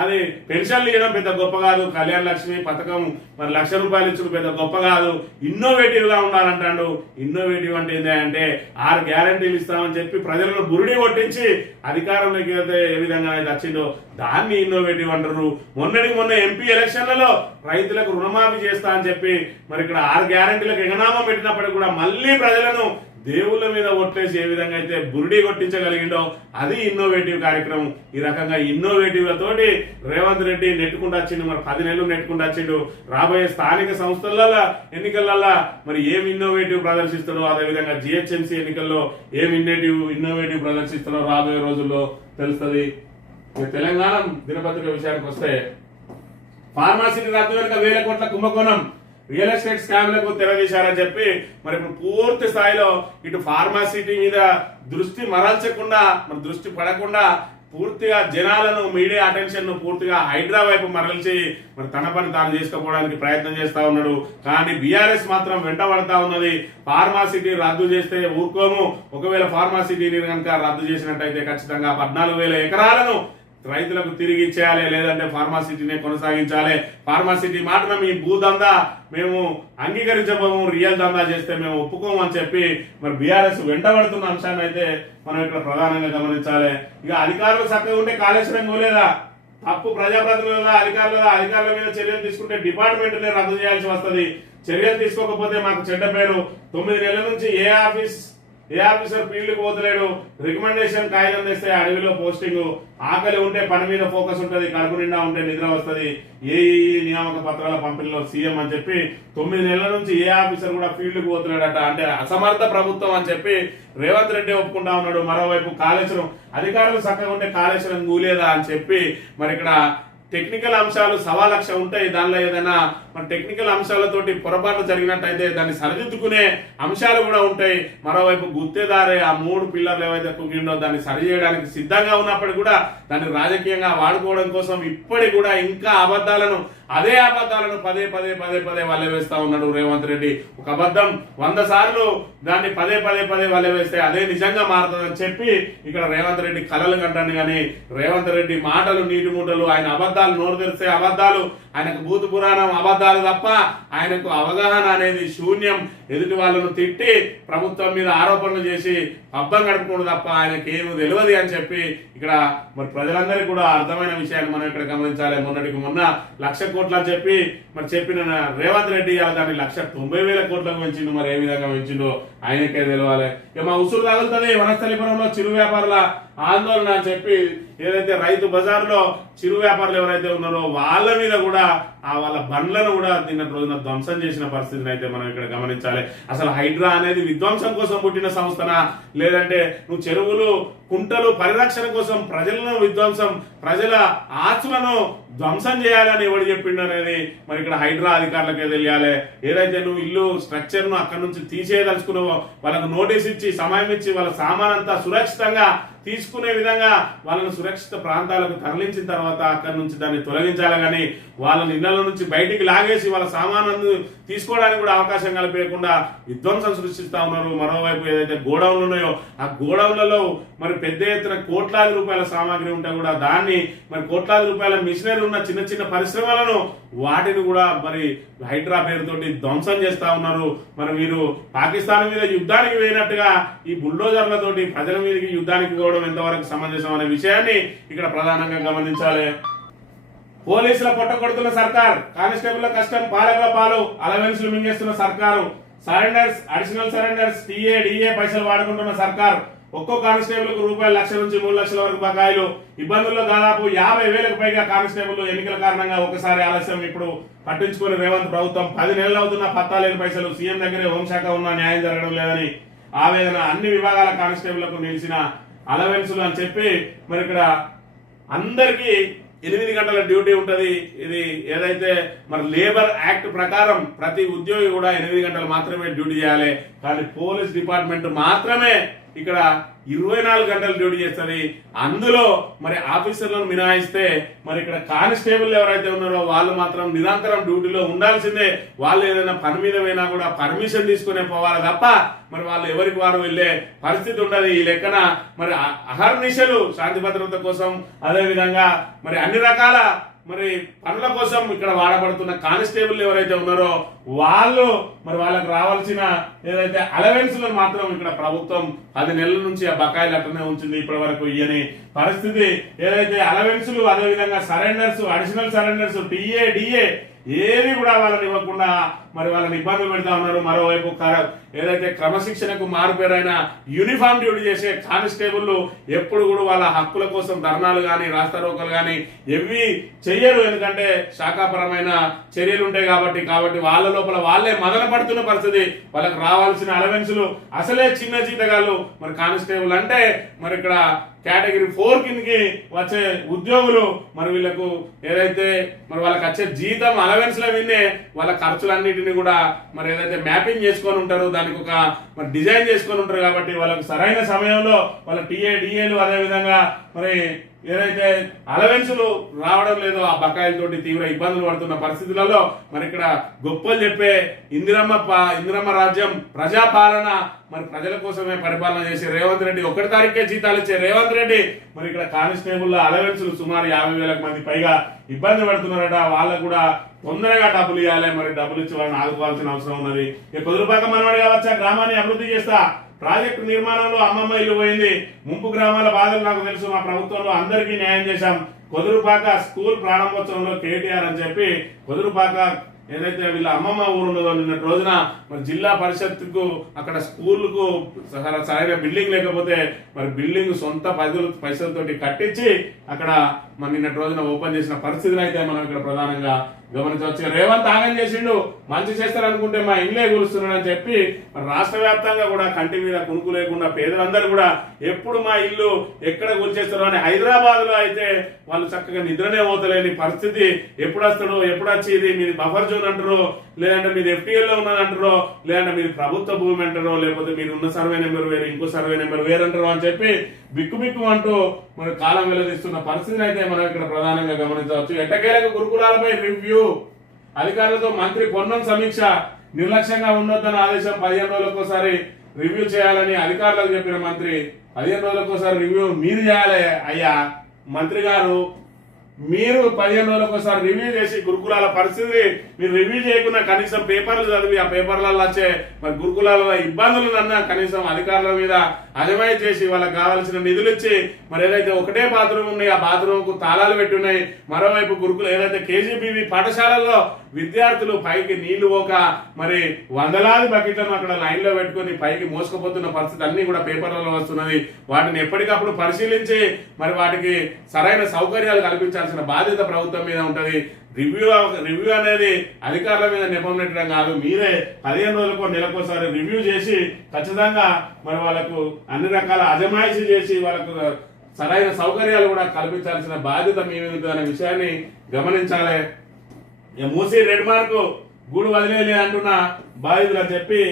అది పెన్షన్లు ఇవ్వడం పెద్ద గొప్ప కాదు, కళ్యాణ లక్ష్మి పథకం మరి 1,00,000 రూపాయలు ఇచ్చిన పెద్ద గొప్ప కాదు, ఇన్నోవేటివ్ గా ఉండాలంటాడు. ఇన్నోవేటివ్ అంటే ఏంటంటే 6 గ్యారంటీలు ఇస్తామని చెప్పి ప్రజలను బురిడి కొట్టించి అధికారంలోకి ఏ విధంగా వచ్చిందో దాన్ని ఇన్నోవేటివ్ అంటారు. మొన్న ఎంపీ ఎలక్షన్లలో రైతులకు రుణమాఫీ చేస్తా అని చెప్పి మరి ఇక్కడ 6 గ్యారంటీలకు ఎగనామం పెట్టినప్పటికీ కూడా మళ్ళీ ప్రజలను దేవుళ్ళ మీద ఒట్టేసి ఏ విధంగా అయితే బురిడి కొట్టించగలిగిండో అది ఇన్నోవేటివ్ కార్యక్రమం. ఈ రకంగా ఇన్నోవేటివ్ తోటి రేవంత్ రెడ్డి నెట్టుకుంటూ వచ్చిండు. మరి 10 నెలలు నెట్టుకుంటూ వచ్చిండు. రాబోయే స్థానిక సంస్థల ఎన్నికలలో మరి ఏం ఇన్నోవేటివ్ ప్రదర్శిస్తాడో, అదేవిధంగా జిహెచ్ఎంసీ ఎన్నికల్లో ఏం ఇన్నోవేటివ్ ప్రదర్శిస్తాడో రాబోయే రోజుల్లో తెలుస్తుంది. తెలంగాణ దినపత్రిక విషయానికి వస్తే ఫార్మాసిటీ రద్దు వెనుక 1,000 కోట్ల కుంభకోణం, రియల్ ఎస్టేట్ స్కామ్లకు తెరదీశారని చెప్పి మరి ఇప్పుడు పూర్తి స్థాయిలో ఇటు ఫార్మాసిటీ మీద దృష్టి మరల్చకుండా మరి దృష్టి పడకుండా పూర్తిగా జనాలను మీడియా అటెన్షన్ ను పూర్తిగా హైడ్రా వైపు మరల్చి మరి తన పని తాను చేసుకోవడానికి ప్రయత్నం చేస్తా ఉన్నాడు. కానీ బీఆర్ఎస్ మాత్రం వెంటబడతా ఉన్నది. ఫార్మాసిటీ రద్దు చేస్తే ఊరుకోము, ఒకవేళ ఫార్మాసిటీని కనుక రద్దు చేసినట్టయితే ఖచ్చితంగా 14,000 ఎకరాలను రైతులకు తిరిగి ఇచ్చేయాలి, లేదంటే ఫార్మాసిటీనే కొనసాగించాలి. ఫార్మాసిటీ మాత్రం ఈ భూదందా మేము అంగీకరించబోము, రియల్ దందా చేస్తే మేము ఒప్పుకోము అని చెప్పి మరి బీఆర్ఎస్ వెంటబడుతున్న అంశాన్ని అయితే మనం ఇక్కడ ప్రధానంగా గమనించాలి. ఇక అధికారులు చక్కగా ఉంటే కాళేశ్వరం పోలేదా, తప్పు ప్రజాప్రతినిధుల అధికారుల మీద చర్యలు తీసుకుంటే డిపార్ట్మెంట్నే రద్దు చేయాల్సి వస్తుంది. చర్యలు తీసుకోకపోతే మాకు చెడ్డ పేరు. 9 నెలల నుంచి ఏ ఆఫీసర్ ఫీల్డ్కి పోతలేడు. రికమెండేషన్ కాగితం తెస్తే అడవిలో పోస్టింగ్, ఆకలి ఉంటే పని మీద ఫోకస్ ఉంటుంది, కడుపు నిండా ఉంటే నిద్ర వస్తుంది. నియామక పత్రాల పంపిణీలో సీఎం అని చెప్పి 9 నెలల నుంచి ఏ ఆఫీసర్ కూడా ఫీల్డ్కి పోతలేడట. అంటే అసమర్థ ప్రభుత్వం అని చెప్పి రేవంత్ రెడ్డి ఒప్పుకుంటా ఉన్నాడు. మరోవైపు కాళేశ్వరం అధికారులు చక్కగా ఉంటే కాళేశ్వరం కూలేదా అని చెప్పి మరి ఇక్కడ టెక్నికల్ అంశాలు 1,00,000 ఉంటాయి. దానిలో ఏదైనా మన టెక్నికల్ అంశాలతోటి పొరపాట్లు జరిగినట్టయితే దాన్ని సరిదిద్దుకునే అంశాలు కూడా ఉంటాయి. మరోవైపు గుత్తేదారే ఆ 3 పిల్లర్లు ఏవైతే కుంగిండో దాన్ని సరి చేయడానికి సిద్ధంగా ఉన్నప్పటికీ కూడా దాన్ని రాజకీయంగా వాడుకోవడం కోసం ఇప్పటికి కూడా ఇంకా అదే అబద్ధాలను పదే వల్లె వేస్తా ఉన్నాడు రేవంత్ రెడ్డి. ఒక అబద్ధం 100 సార్లు దాన్ని పదే వల్లె వేస్తే అదే నిజంగా మారుతుందని చెప్పి ఇక్కడ రేవంత్ రెడ్డి కలలు కంటాను. కానీ రేవంత్ రెడ్డి మాటలు నీటి మూటలు, ఆయన అబద్ధాలు నోరు తెరిస్తే అబద్ధాలు, ఆయనకు భూత పురాణం అబద్ధాలు తప్ప ఆయనకు అవగాహన అనేది శూన్యం. ఎదుటి వాళ్ళను తిట్టి ప్రభుత్వం మీద ఆరోపణలు చేసి పబ్బం గడుపుకోవడం తప్ప ఆయనకి ఏమి తెలియదు అని చెప్పి ఇక్కడ మరి ప్రజలందరికీ కూడా అర్థమైన విషయాన్ని మనం ఇక్కడ గమనించాలి. మొన్నటికి మొన్న 1,00,000 కోట్లు అని చెప్పి మరి చెప్పిన రేవంత్ రెడ్డి దాన్ని 1,90,000 కోట్లకు పెంచిండు. మరి ఏ విధంగా పెంచిండో ఆయనకే తెలవాలి. ఇక మా ఉసురు తగులుతుంది వనస్థలిపురంలో చిరు వ్యాపారుల ఆందోళన అని చెప్పి ఏదైతే రైతు బజార్లో చిరు వ్యాపారులు ఎవరైతే ఉన్నారో వాళ్ళ మీద కూడా వాళ్ళ బండ్లను కూడా నిన్న రోజున ధ్వంసం చేసిన పరిస్థితిని అయితే మనం ఇక్కడ గమనించాలి. అసలు హైడ్రా అనేది విధ్వంసం కోసం పుట్టిన సంస్థనా, లేదంటే నువ్వు చెరువులు కుంటలు పరిరక్షణ కోసం ప్రజలను విధ్వంసం, ప్రజల ఆస్తులను ధ్వంసం చేయాలని ఎవడు చెప్పిండు అనేది మరి ఇక్కడ హైడ్రా అధికారులకే తెలియాలి. ఏదైతే నువ్వు ఇల్లు స్ట్రక్చర్ ను అక్కడ నుంచి తీసేయదలుచుకున్నావో వాళ్ళకు నోటీస్ ఇచ్చి సమయం ఇచ్చి వాళ్ళ సామాన్ అంతా సురక్షితంగా తీసుకునే విధంగా వాళ్ళని సురక్షిత ప్రాంతాలకు తరలించిన తర్వాత అక్కడి నుంచి దాన్ని తొలగించాలి. కానీ వాళ్ళని ఇళ్ల నుంచి బయటికి లాగేసి వాళ్ళ సామాను తీసుకోవడానికి కూడా అవకాశం కల్పించకుండా విధ్వంసం సృష్టిస్తా ఉన్నారు. మరోవైపు ఏదైతే గోడౌన్లు ఉన్నాయో ఆ గోడౌన్లలో మరి పెద్ద ఎత్తున కోట్లాది రూపాయల సామాగ్రి ఉంటే కూడా దాన్ని మరి కోట్లాది రూపాయల మిషనరీ ఉన్న చిన్న పరిశ్రమలను వాటిని కూడా మరి హైడ్రా పేరుతోటి ధ్వంసం చేస్తా ఉన్నారు. మరి వీరు పాకిస్తాన్ మీద యుద్ధానికి పోయినట్టుగా ఈ బుల్డోజర్లతోటి ప్రజల మీదకి యుద్ధానికి పోవడం ఎంతవరకు సమంజసం అనే విషయాన్ని ఇక్కడ ప్రధానంగా గమనించాలి. పోలీసుల పొట్టకొడుతున్న సర్కార్, కానిస్టేబుల్ కష్టం పాలకుల పాలు, అలవెన్స్లు మింగేస్తున్న సర్కారు, surrenders additional surrenders TA DA పైసలు వాడుకుంటున్న సర్కార్, ఒక్కో కానిస్టేబుల్ కు ₹1,00,000 నుంచి 3 లక్షల వరకు బకాయిలు, ఇబ్బందుల్లో దాదాపు 50,000కు పైగా కానిస్టేబుల్ ఎన్నికల కారణంగా ఒకసారి ఆలస్యం. ఇప్పుడు పట్టించుకుని రేవంత్ ప్రభుత్వం 10 నెలలు అవుతున్న పత్తా లేని పైసలు, సీఎం దగ్గరే హోంశాఖ ఉన్న న్యాయం జరగడం లేదని ఆవేదన, అన్ని విభాగాల కానిస్టేబుల్లకు నిలిచిన అలవెన్సులు అని చెప్పి మరి ఇక్కడ అందరికీ 8 గంటల డ్యూటీ ఉంటది. ఇది ఏదైతే మరి లేబర్ యాక్ట్ ప్రకారం ప్రతి ఉద్యోగి కూడా 8 గంటలు మాత్రమే డ్యూటీ చేయాలి. కానీ పోలీస్ డిపార్ట్మెంట్ మాత్రమే ఇక్కడ 24 గంటలు డ్యూటీ చేస్తుంది. అందులో మరి ఆఫీసర్లను మినహాయిస్తే మరి ఇక్కడ కానిస్టేబుల్ ఎవరైతే ఉన్నారో వాళ్ళు మాత్రం నిరంతరం డ్యూటీలో ఉండాల్సిందే. వాళ్ళు ఏదైనా పని మీద పోయినా కూడా పర్మిషన్ తీసుకునే పోవాలి తప్ప మరి వాళ్ళు ఎవరికి వారు వెళ్లే పరిస్థితి ఉండదు. ఈ లెక్కన మరి అహర్నిశలు శాంతి భద్రత కోసం, అదే విధంగా మరి అన్ని రకాల మరి పనుల కోసం ఇక్కడ వాడబడుతున్న కానిస్టేబుల్ ఎవరైతే ఉన్నారో వాళ్ళు మరి వాళ్ళకి రావాల్సిన ఏదైతే అలవెన్స్లను మాత్రం ఇక్కడ ప్రభుత్వం 10 నెలల నుంచి ఆ బకాయిలు అట్లనే ఉంచింది. ఇప్పటి వరకు ఇయ్యని పరిస్థితి. ఏదైతే అలవెన్స్లు, అదే విధంగా surrenders, additional surrenders, TA DA ఏది కూడా వాళ్ళని ఇవ్వకుండా మరి వాళ్ళని ఇబ్బందులు పెడతా ఉన్నారు. మరోవైపు ఏదైతే క్రమశిక్షణకు మారుపేరైన యూనిఫామ్ డ్యూటీ చేసే కానిస్టేబుల్ ఎప్పుడు కూడా వాళ్ళ హక్కుల కోసం ధర్నాలు కానీ రాస్తారోకలు కానీ ఎవి చెయ్యరు. ఎందుకంటే శాఖాపరమైన చర్యలు ఉంటాయి కాబట్టి వాళ్ళ లోపల వాళ్ళే మదన పడుతున్న పరిస్థితి. వాళ్ళకి రావాల్సిన అలవెన్సులు అసలే చిన్న జీతగాళ్ళు. మరి కానిస్టేబుల్ అంటే మరి ఇక్కడ కేటగిరీ 4 కిందకి వచ్చే ఉద్యోగులు. మరి వీళ్ళకు ఏదైతే మరి వాళ్ళకి వచ్చే జీతం అలవెన్స్ల విన్నే వాళ్ళ ఖర్చులన్నిటిని కూడా మరి ఏదైతే మ్యాపింగ్ చేసుకొని ఉంటారో దానికి ఒక మరి డిజైన్ చేసుకొని ఉంటారు. కాబట్టి వాళ్ళకు సరైన సమయంలో వాళ్ళ టీఏ డిఏలు, అదే విధంగా మరి ఏదైతే అలవెన్సులు రావడం లేదో ఆ బకాయిలతోటి తీవ్ర ఇబ్బందులు పడుతున్న పరిస్థితులలో మరి ఇక్కడ గొప్పలు చెప్పే ఇందిరమ్మ రాజ్యం ప్రజాపాలన మరి ప్రజల కోసమే పరిపాలన చేసే రేవంత్ రెడ్డి 1 తారీఖే జీతాలు ఇచ్చే రేవంత్ రెడ్డి మరి ఇక్కడ కానిస్టేబుల్ అలవెన్సులు సుమారు 50,000 మంది పైగా ఇబ్బంది పడుతున్నారట. వాళ్ళకు కూడా తొందరగా డబ్బులు ఇవ్వాలి, మరి డబ్బులు ఇచ్చి వాళ్ళని ఆదుకోవాల్సిన అవసరం ఉన్నది. కొదురుపాక మనవాడి కావచ్చా, గ్రామాన్ని అభివృద్ధి చేస్తా, ప్రాజెక్టు నిర్మాణంలో అమ్మమ్మ ఇల్లు పోయింది, ముంపు గ్రామాల బాధలు నాకు తెలుసు, మా ప్రభుత్వంలో అందరికీ న్యాయం చేశాం, కొదురుపాక స్కూల్ ప్రారంభోత్సవంలో కేటీఆర్ అని చెప్పి కొదురుపాక ఏదైతే వీళ్ళ అమ్మమ్మ ఊరు ఉన్నదో నిన్నటి రోజున మరి జిల్లా పరిషత్కు అక్కడ స్కూల్కు సరైన బిల్డింగ్ లేకపోతే మరి బిల్డింగ్ సొంత పైసలతోటి కట్టించి అక్కడ మరి నిన్నటి రోజున ఓపెన్ చేసిన పరిస్థితిని అయితే మనం ఇక్కడ ప్రధానంగా గమనించవచ్చు. రేవంత్ ఆగం చేసిండు, మంచి చేస్తారనుకుంటే మా ఇల్లే కూలుస్తున్నాడని చెప్పి మరి రాష్ట్ర వ్యాప్తంగా కూడా కంటి మీద కునుకు లేకుండా పేదలందరూ కూడా ఎప్పుడు మా ఇల్లు ఎక్కడ కూల్చేస్తారో అని హైదరాబాద్ లో అయితే వాళ్ళు చక్కగా నిద్రనే పోతలేని పరిస్థితి. ఎప్పుడు వస్తాడో ఎప్పుడు వచ్చేది, మీది బఫర్ జోన్ అంటారో, లేదంటే మీది FTL లో ఉన్నది అంటారో, లేదంటే మీరు ప్రభుత్వ భూమి అంటారో, లేకపోతే మీరు ఉన్న సర్వే నెంబర్ వేరు, ఇంకో సర్వే నెంబర్ వేరు అంటారో అని చెప్పి బిక్కు అంటూ మరి కాలం వెల్లడిస్తున్న పరిస్థితిని అయితే మనం ఇక్కడ ప్రధానంగా గమనించవచ్చు. ఎట్టకేలకు గురుకులాలపై రివ్యూ, అధికారులతో మంత్రి పొన్నం సమీక్ష, నిర్లక్ష్యంగా ఉండొద్దన్న ఆదేశం, 15 రోజులకోసారి రివ్యూ చేయాలని అధికారులకు చెప్పిన మంత్రి. 15 రోజులకోసారి రివ్యూ మీరు చేయాలి అయ్యా మంత్రి గారు, మీరు 15 రోజులకోసారి రివ్యూ చేసి గురుకులాల పరిస్థితి మీరు రివ్యూ చేయకుండా కనీసం పేపర్లు చదివి ఆ పేపర్లలో వచ్చే మరి గురుకులాల ఇబ్బందులన్నా కనీసం అధికారుల మీద అజమాయి చేసి వాళ్ళకి కావాల్సిన నిధులు ఇచ్చి మరి ఏదైతే ఒకటే బాత్రూమ్ ఉన్నాయి ఆ బాత్రూమ్ కు తాళాలు పెట్టి ఉన్నాయి, మరోవైపు గురుకులు ఏదైతే KGBV పాఠశాలల్లో విద్యార్థులు పైకి నీళ్లు పోక మరి వందలాది బకెట్లను అక్కడ లైన్ లో పెట్టుకుని పైకి మోసుకుపోతున్న పరిస్థితి అన్ని కూడా పేపర్లలో వస్తున్నది. వాటిని ఎప్పటికప్పుడు పరిశీలించి మరి వాటికి సరైన సౌకర్యాలు కల్పించాల్సిన బాధ్యత ప్రభుత్వం మీద ఉంటది. రివ్యూ అనేది అధికారుల మీద నెపం కాదు, మీరే 15 రోజులకో నెలకోసారి రివ్యూ చేసి ఖచ్చితంగా మరి వాళ్ళకు అన్ని రకాల అజమాయిషీ చేసి వాళ్ళకు సరైన సౌకర్యాలు కూడా కల్పించాల్సిన బాధ్యత మీ మీద అనే విషయాన్ని గమనించాలి. మూసీ రెడ్ మార్క్ గూడు వదిలేలే అంటున్న బాధితులు అని చెప్పి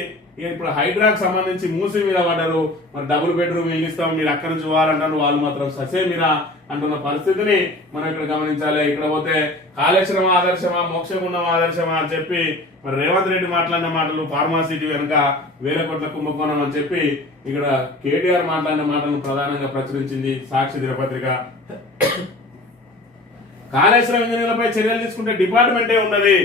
ఇప్పుడు హైడ్రాకు సంబంధించి మూసీ మీద పడ్డారు. మరి డబుల్ బెడ్రూమ్ ఇల్లు ఇస్తాం, మీరు అక్కడి నుంచి పోవాలంటారు, వాళ్ళు మాత్రం ససే మీరా అంటున్న పరిస్థితిని మనం ఇక్కడ గమనించాలి. ఇక్కడ పోతే కాళేశ్వరం ఆదర్శమా, మోక్షగుండం ఆదర్శమా అని చెప్పి మరి రేవంత్ రెడ్డి మాట్లాడిన మాటలు, ఫార్మాసిటీ వెనుక 1000 కోట్ల కుంభకోణం అని చెప్పి ఇక్కడ కేటీఆర్ మాట్లాడిన మాటలను ప్రధానంగా ప్రచురించింది సాక్షి దినపత్రిక. కాళేశ్వరం ఇంజనీర్లపై చర్యలు తీసుకుంటే డిపార్ట్మెంటే ఉన్నది,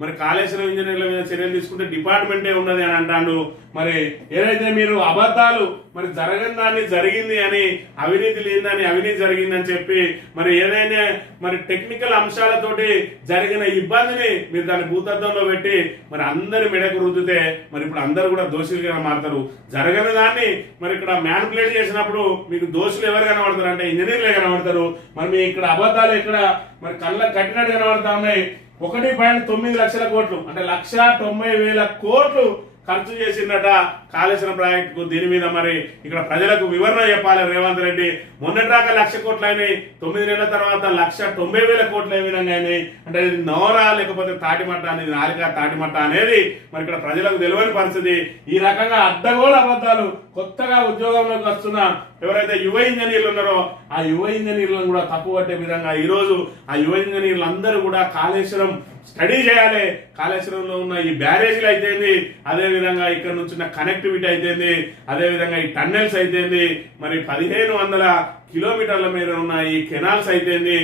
మరి కాళేశ్వరం ఇంజనీర్ల మీద చర్యలు తీసుకుంటే డిపార్ట్మెంటే ఉన్నది అని అంటాడు. మరి ఏదైతే మీరు అబద్ధాలు మరి జరగని దాన్ని జరిగింది అని, అవినీతి లేదని అవినీతి జరిగిందని చెప్పి మరి ఏదైనా మరి టెక్నికల్ అంశాలతోటి జరిగిన ఇబ్బందిని మీరు దాన్ని భూతత్వంలో పెట్టి మరి అందరి మెడకు రుద్దితే మరి ఇప్పుడు అందరు కూడా దోషులుగా మారుతారు. జరగని దాన్ని మరి ఇక్కడ మ్యానిపులేట్ చేసినప్పుడు మీకు దోషులు ఎవరు కనబడతారు అంటే ఇంజనీర్లే కనబడతారు. మరి మీ ఇక్కడ అబద్ధాలు ఇక్కడ మరి కళ్ళకు కట్టినట్టు కనబడతా ఉన్నాయి. 1.9 లక్షల కోట్లు అంటే 1,90,000 కోట్లు ఖర్చు చేసిందట కాళేశ్వరం ప్రాజెక్టుకు. దీని మీద మరి ఇక్కడ ప్రజలకు వివరణ చెప్పాలి రేవంత్ రెడ్డి. మొన్నటిదాకా 1,00,000 కోట్లు అయినాయి, 9 నెలల తర్వాత 1,90,000 కోట్లు ఏ విధంగా అయినాయి అంటే ఇది నోరా లేకపోతే తాటిమట్ట అనేది, నాలిక తాటిమట్ట అనేది మరి ఇక్కడ ప్రజలకు తెలియని పరిస్థితి. ఈ రకంగా అడ్డగోల అబద్ధాలు కొత్తగా ఉద్యోగంలోకి వస్తున్న ఎవరైతే యువ ఇంజనీర్లు ఉన్నారో ఆ యువ ఇంజనీర్లను కూడా తప్పు పట్టే విధంగా ఈ రోజు ఆ యువ ఇంజనీర్లు అందరూ కూడా కాళేశ్వరం స్టడీ చేయాలి. కాళేశ్వరంలో ఉన్న ఈ బ్యారేజీలు అయితేంది, అదే విధంగా ఇక్కడ నుంచి కనెక్టివిటీ అయితేంది, అదే విధంగా ఈ టన్నెల్స్ అయితేంది, మరి 1,500 కిలోమీటర్ల మీద ఉన్న ఈ కెనాల్స్ అయితేంది,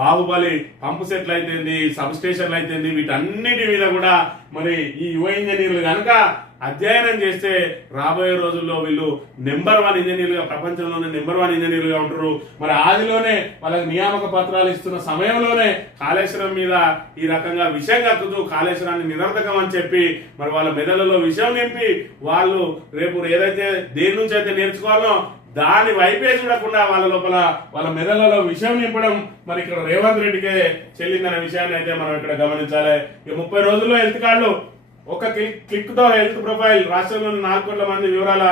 బాహుబలి పంపు సెట్లు అయితేంది, సబ్ స్టేషన్లు అయితేంది, వీటన్నిటి మీద కూడా మరి ఈ యువ ఇంజనీర్లు కనుక అధ్యయనం చేస్తే రాబోయే రోజుల్లో వీళ్ళు నెంబర్ 1 ఇంజనీర్లుగా, ప్రపంచంలోనే నెంబర్ 1 ఇంజనీర్లుగా ఉంటారు. మరి ఆదిలోనే వాళ్ళకి నియామక పత్రాలు ఇస్తున్న సమయంలోనే కాళేశ్వరం మీద ఈ రకంగా విషయం కక్కుతూ కాళేశ్వరాన్ని నిరర్ధకం అని చెప్పి మరి వాళ్ళ మెదళ్ళలో విషయం నింపి వాళ్ళు రేపు ఏదైతే దేని నుంచి అయితే నేర్చుకోవాలో దాని వైపే చూడకుండా వాళ్ళ లోపల వాళ్ళ మెదళ్లలో విషయం నింపడం మరి ఇక్కడ రేవంత్ రెడ్డికే చెల్లిందనే విషయాన్ని అయితే మనం ఇక్కడ గమనించాలి. ఈ 30 రోజుల్లో హెల్త్ కార్డులు ఒక క్లిక్ తో హెల్త్ ప్రొఫైల్, రాష్ట్రంలోని 4 కోట్ల మంది వివరాల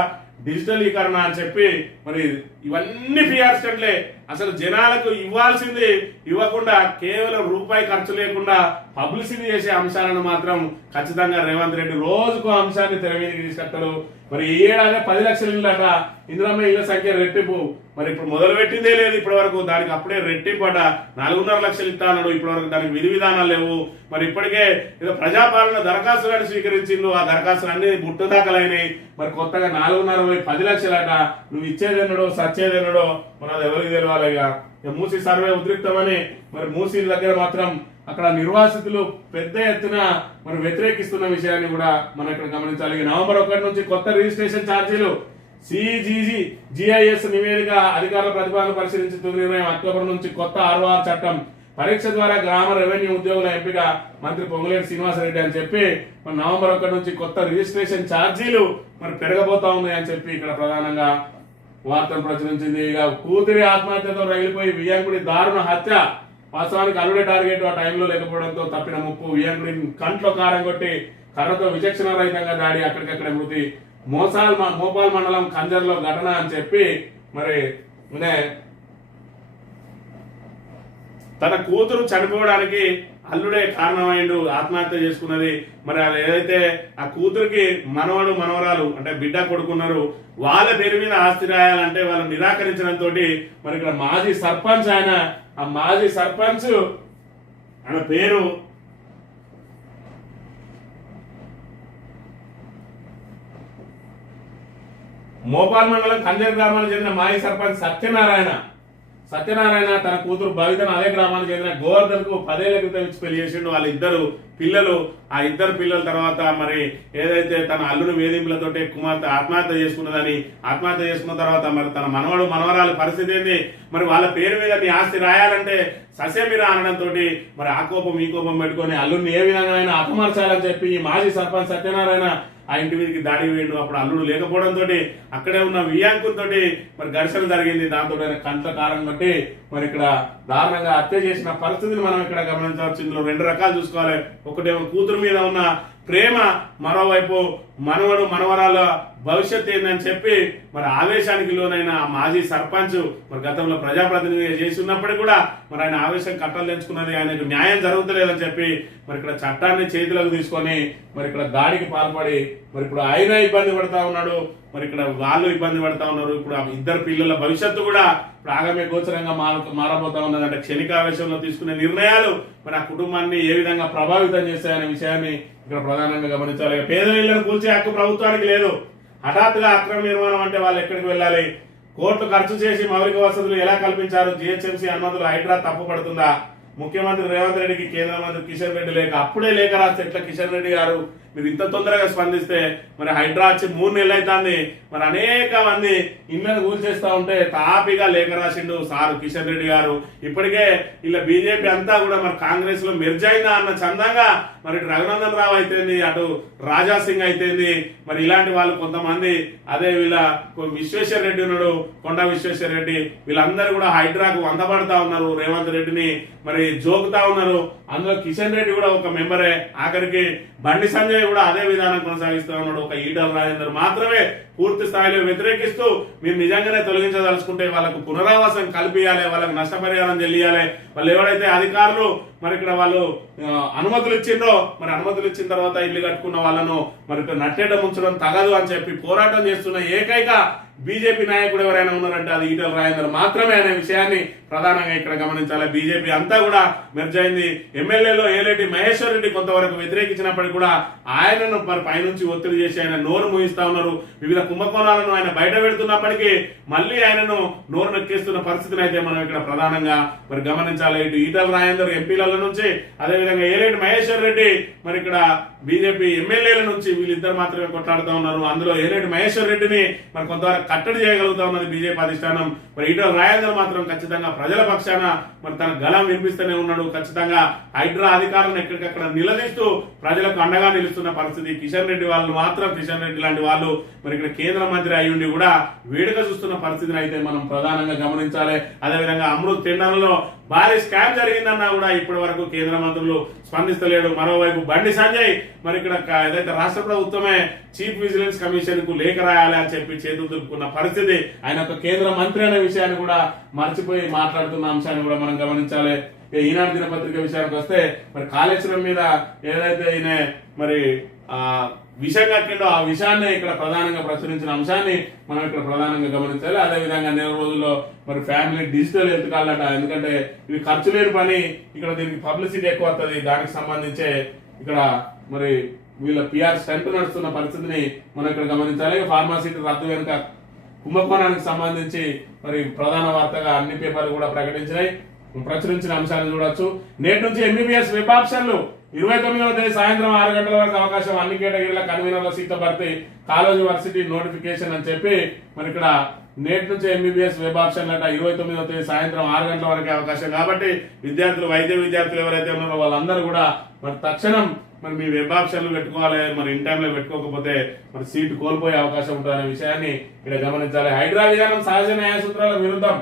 డిజిటలీకరణ అని చెప్పి మరి ఇవన్నీ ఫ్రీ అసిస్టెంట్లే. అసలు జనాలకు ఇవ్వాల్సింది ఇవ్వకుండా కేవలం రూపాయి ఖర్చు లేకుండా పబ్లిసిటీ చేసే అంశాలను మాత్రం ఖచ్చితంగా రేవంత్ రెడ్డి రోజుకో అంశాన్ని తెర మీదకి తీసుకొస్తాడు. మరి ఈ ఏడాది 10 లక్షల ఇళ్ళట, ఇందిరమ్మ ఇళ్ల సంఖ్య రెట్టింపు. మరి ఇప్పుడు మొదలు పెట్టిందే లేదు ఇప్పటి వరకు, దానికి అప్పుడే రెట్టింపట 4.5 లక్షలు ఇస్తా అన్నాడు. ఇప్పటి వరకు దానికి విధి విధానాలు లేవు. మరి ఇప్పటికే ఏదో ప్రజాపాలన దరఖాస్తులను స్వీకరించిండు, ఆ దరఖాస్తులు అన్ని బుట్టదాఖలైనాయి. మరి కొత్తగా 4.5 10 లక్షలట. నువ్వు ఇచ్చేదెన్నడో సచ్చేదెన్నడో మరి అది ఎవరికి తెలియాలి. ఇక మూసీ సర్వే ఉద్రిక్తమని మరి మూసీ దగ్గర మాత్రం అక్కడ నిర్వాసితులు పెద్ద ఎత్తున మరి వ్యతిరేకిస్తున్న విషయాన్ని కూడా మనం ఇక్కడ గమనించాలి. నవంబర్ 1 నుంచి కొత్త రిజిస్ట్రేషన్ ఛార్జీలు. GIS నివేదిక అధికారుల ప్రతిపాదన పరిశీలించి తుది నిర్ణయం. అక్టోబర్ నుంచి కొత్త ROR చట్టం. పరీక్ష ద్వారా గ్రామ రెవెన్యూ ఉద్యోగుల ఎంపిక మంత్రి పొంగులేటి శ్రీనివాసరెడ్డి అని చెప్పి మరి నవంబర్ 1 నుంచి కొత్త రిజిస్ట్రేషన్ ఛార్జీలు మరి పెరగబోతా ఉన్నాయి అని చెప్పి ఇక్కడ ప్రధానంగా వార్తలు ప్రచురించింది. ఇక కూతురి ఆత్మహత్యతో రగిలిపోయి వియ్యంకుడి దారుణ హత్య. వాస్తవానికి అల్లుడే టార్గెట్ ఆ టైంలో లేకపోవడంతో తప్పిన ముప్పు. వియ్యంకుడిని కంట్లో కారం కొట్టి కర్రతో విచక్షణ రహితంగా దాడి, అక్కడికక్కడ మృతి. మోపాల్ మండలం కంజర్లో ఘటన అని చెప్పి మరి తన కూతురు చనిపోవడానికి అల్లుడే కారణమైండు, ఆత్మహత్య చేసుకున్నది. మరి అది ఏదైతే ఆ కూతురికి మనవడు మనవరాలు అంటే బిడ్డ కొడుకున్నారు, వాళ్ళ పేరు మీద ఆస్తి రాయాలంటే వాళ్ళు నిరాకరించడంతో మరి ఇక్కడ మాజీ సర్పంచ్ ఆ మాజీ సర్పంచ్ ఆయన పేరు మోపాల్ మండలం కంజర్ గ్రామానికి చెందిన మాజీ సర్పంచ్ సత్యనారాయణ తన కూతురు భవితను అదే గ్రామానికి చెందిన గోవర్ధన్ కు 10 ఏళ్ల క్రితం ఇచ్చి పెళ్లి చేసిండు. వాళ్ళ ఇద్దరు పిల్లలు, ఆ ఇద్దరు పిల్లల తర్వాత మరి ఏదైతే తన అల్లుని వేధింపులతోటి కుమార్తె ఆత్మహత్య చేసుకున్నదని, ఆత్మహత్య చేసుకున్న తర్వాత మరి తన మనవడు మనవరాలి పరిస్థితి ఏంది, మరి వాళ్ళ పేరు మీద నీ ఆస్తి రాయాలంటే ససేమిరా అనడంతో మరి ఆ కోపం ఈ కోపం పెట్టుకొని అల్లుడిని ఏ విధంగా హతమార్చాలని చెప్పి ఈ మాజీ సర్పంచ్ సత్యనారాయణ ఆ ఇంటి మీదకి దాడి వేయండు. అప్పుడు అల్లుడు లేకపోవడంతో అక్కడే ఉన్న వియాంకులతో మరి ఘర్షణ జరిగింది. దాంతో కంట్ల కారం కొట్టి మరి ఇక్కడ దారుణంగా హత్య చేసిన పరిస్థితిని మనం ఇక్కడ గమనించవచ్చు. ఇందులో 2 రకాలు చూసుకోవాలి. ఒకటేమో కూతురు మీద ఉన్న ప్రేమ, మరోవైపు మనవడు మనవరాల భవిష్యత్ ఏందని చెప్పి మరి ఆవేశానికి లోనైన మాజీ సర్పంచ్ మరి గతంలో ప్రజాప్రతినిధిగా చేసి ఉన్నప్పటికీ కూడా మరి ఆయన ఆవేశం కట్టలు తెంచుకున్నది, ఆయనకు న్యాయం జరుగుతలేదని చెప్పి మరి ఇక్కడ చట్టాన్ని చేతిలోకి తీసుకొని మరి ఇక్కడ దాడికి పాల్పడి మరి ఇప్పుడు ఆయన ఇబ్బంది పడతా ఉన్నాడు, మరి ఇక్కడ వాళ్ళు ఇబ్బంది పడతా ఉన్నారు. ఇప్పుడు ఆ ఇద్దరు పిల్లల భవిష్యత్తు కూడా ఇప్పుడు ఆగమే గోచరంగా మారబోతా ఉన్నది. అంటే క్షణికావేశంలో తీసుకునే నిర్ణయాలు మరి ఆ కుటుంబాన్ని ఏ విధంగా ప్రభావితం చేస్తాయనే విషయాన్ని ఇక్కడ ప్రధానంగా గమనించాలి. పేదల ఇళ్లను కూల్చే హక్కు ప్రభుత్వానికి లేదు. హఠాత్తుగా అక్రమ నిర్మాణం అంటే వాళ్ళు ఎక్కడికి వెళ్ళాలి? కోర్టు ఖర్చు చేసి మౌలిక వసతులు ఎలా కల్పించారు? GHMC అనుమతులు హైడ్రా తప్పు పడుతుందా? ముఖ్యమంత్రి రేవంత్ రెడ్డికి కేంద్ర మంత్రి కిషన్ రెడ్డి లేఖ. అప్పుడే లేఖ రాస్తే ఎట్లా కిషన్ రెడ్డి గారు మీరు ఇంత తొందరగా స్పందిస్తే? మరి హైడ్రా వచ్చి 3 నెలలు అవుతుంది, మరి అనేక మంది ఇళ్లను కూల్చేస్తా ఉంటే తాపిగా లేఖ రాసిండు సారు కిషన్ రెడ్డి గారు. ఇప్పటికే ఇలా బీజేపీ అంతా కూడా మరి కాంగ్రెస్ లో మెర్జ్ అయిందా అన్న చందంగా మరి ఇటు రఘునందన్ రావు అయితేంది, అటు రాజా సింగ్ అయితేంది, మరి ఇలాంటి వాళ్ళు కొంతమంది, అదే వీళ్ళ విశ్వేశ్వర రెడ్డి ఉన్నాడు, కొండా విశ్వేశ్వర రెడ్డి, వీళ్ళందరూ కూడా హైడ్రాకు వందపడతా ఉన్నారు, రేవంత్ రెడ్డిని మరి జోకుతా ఉన్నారు. అందులో కిషన్ రెడ్డి కూడా ఒక మెంబరే. ఆఖరికి బండి సంజయ్ కూడా అదే విధానం కొనసాగిస్తూ ఉన్నాడు. ఒక ఈటల రాజేందర్ మాత్రమే పూర్తి స్థాయిలో వ్యతిరేకిస్తూ మీరు నిజంగానే తొలగించదలుచుకుంటే వాళ్ళకు పునరావాసం కల్పియాలి, వాళ్ళకు నష్టపరిహారం చెల్లియాలి. వాళ్ళు ఎవరైతే అధికారులు మరి ఇక్కడ వాళ్ళు అనుమతులు ఇచ్చిండ్రో మరి అనుమతులు ఇచ్చిన తర్వాత ఇల్లు కట్టుకున్న వాళ్ళను మరి నట్టేట ముంచడం తగదు అని చెప్పి పోరాటం చేస్తున్న ఏకైక బీజేపీ నాయకుడు ఎవరైనా ఉన్నారంటే అది ఈటల రాజేందర్ మాత్రమే అనే విషయాన్ని ప్రధానంగా ఇక్కడ గమనించాలి. బీజేపీ అంతా కూడా మెర్జ్ అయింది. ఎమ్మెల్యేలో ఏలేటి మహేశ్వర్ రెడ్డి కొంతవరకు వ్యతిరేకించినప్పటికీ కూడా ఆయనను మరి పైనుంచి ఒత్తిడి చేసి ఆయన నోరు మూయిస్తా ఉన్నారు. వివిధ కుంభకోణాలను ఆయన బయట పెడుతున్నప్పటికీ మళ్ళీ ఆయనను నోరు నొక్కేస్తున్న పరిస్థితిని అయితే మనం ఇక్కడ ప్రధానంగా మరి గమనించాలి. ఇటు ఈటల రాజేందర్ ఎంపీల నుంచి, అదేవిధంగా ఏలేటి మహేశ్వర్ రెడ్డి మరి ఇక్కడ బీజేపీ ఎమ్మెల్యేల నుంచి వీళ్ళిద్దరు మాత్రమే కొట్లాడుతూ ఉన్నారు. అందులో ఏలేటి మహేశ్వర్ రెడ్డిని మరి కొంతవరకు కట్టడి చేయగలుగుతా ఉన్నది బీజేపీ అధిష్టానం. మరి ఈటల రాజేందర్ మాత్రం ఖచ్చితంగా ప్రజల పక్షాన మరి తన గలం వినిపిస్తూనే ఉన్నాడు. ఖచ్చితంగా హైడ్రా అధికారులను ఎక్కడికక్కడ నిలదీస్తూ ప్రజలకు అండగా నిలుస్తున్న పరిస్థితి. కిషన్ రెడ్డి వాళ్ళు మాత్రం, కిషన్ రెడ్డి లాంటి వాళ్ళు మరి ఇక్కడ కేంద్ర మంత్రి అయ్యుండి కూడా వేడుక చూస్తున్న పరిస్థితిని అయితే మనం ప్రధానంగా గమనించాలి. అదేవిధంగా అమృత్ టెండర్లలో భారీ స్కామ్ జరిగిందన్నా కూడా ఇప్పటి వరకు కేంద్ర మంత్రులు స్పందిస్తలేడు. మరోవైపు బండి సంజయ్ మరి ఇక్కడ ఏదైతే రాష్ట్ర ప్రభుత్వమే చీఫ్ విజిలెన్స్ కమిషన్ కు లేఖ రాయాలి అని చెప్పి చేతులు కోరుకున్న పరిస్థితి. ఆయన ఒక కేంద్ర మంత్రి అనే విషయాన్ని కూడా మర్చిపోయి మాట్లాడుతున్న అంశాన్ని కూడా మనం గమనించాలి. ఈనాడు దినపత్రిక విషయానికి వస్తే మరి కాళేశ్వరం మీద ఏదైతే ఈయన మరి విషయం కట్టిండో ఆ విషయాన్ని ఇక్కడ ప్రధానంగా ప్రచురించిన అంశాన్ని మనం ఇక్కడ ప్రధానంగా గమనించాలి. అదేవిధంగా నెల రోజుల్లో మరి ఫ్యామిలీ డిజిటల్ హెల్త్ కార్డులట, ఎందుకంటే ఇవి ఖర్చు లేని పని, ఇక్కడ దీనికి పబ్లిసిటీ ఎక్కువ వస్తుంది. దానికి సంబంధించే ఇక్కడ మరి వీళ్ళ పిఆర్ స్టంట్ నడుస్తున్న పరిస్థితిని మనం ఇక్కడ గమనించాలి. ఫార్మాసిటీ రద్దు వెనుక కుంభకోణానికి సంబంధించి మరి ప్రధాన వార్తగా అన్ని పేపర్లు కూడా ప్రచురించిన అంశాన్ని చూడొచ్చు. నేటి నుంచి ఎంబీబీఎస్ వెబ్ ఆప్షన్లు 29వ తేదీ సాయంత్రం 6 గంటల వరకు అవకాశం, అన్ని కేటగిరీల కన్వీనర్ల సీట్ల భర్తీ, కాలేజ్ యూనివర్సిటీ నోటిఫికేషన్ అని చెప్పి మరి ఇక్కడ నేటి నుంచి ఎంబీబీఎస్ వెబ్ ఆప్షన్ అట 29వ తేదీ సాయంత్రం 6 గంటల వరకే అవకాశం. కాబట్టి విద్యార్థులు, వైద్య విద్యార్థులు ఎవరైతే ఉన్నారో వాళ్ళందరూ కూడా మరి తక్షణం మరి మీ వెబ్ ఆప్షన్లు పెట్టుకోవాలి. మరి ఇన్ టైంలో పెట్టుకోకపోతే మరి సీటు కోల్పోయే అవకాశం ఉంటుందనే విషయాన్ని ఇక్కడ గమనించాలి. హైడ్రా విధానం సహజ న్యాయ సూత్రాల విరుద్ధం,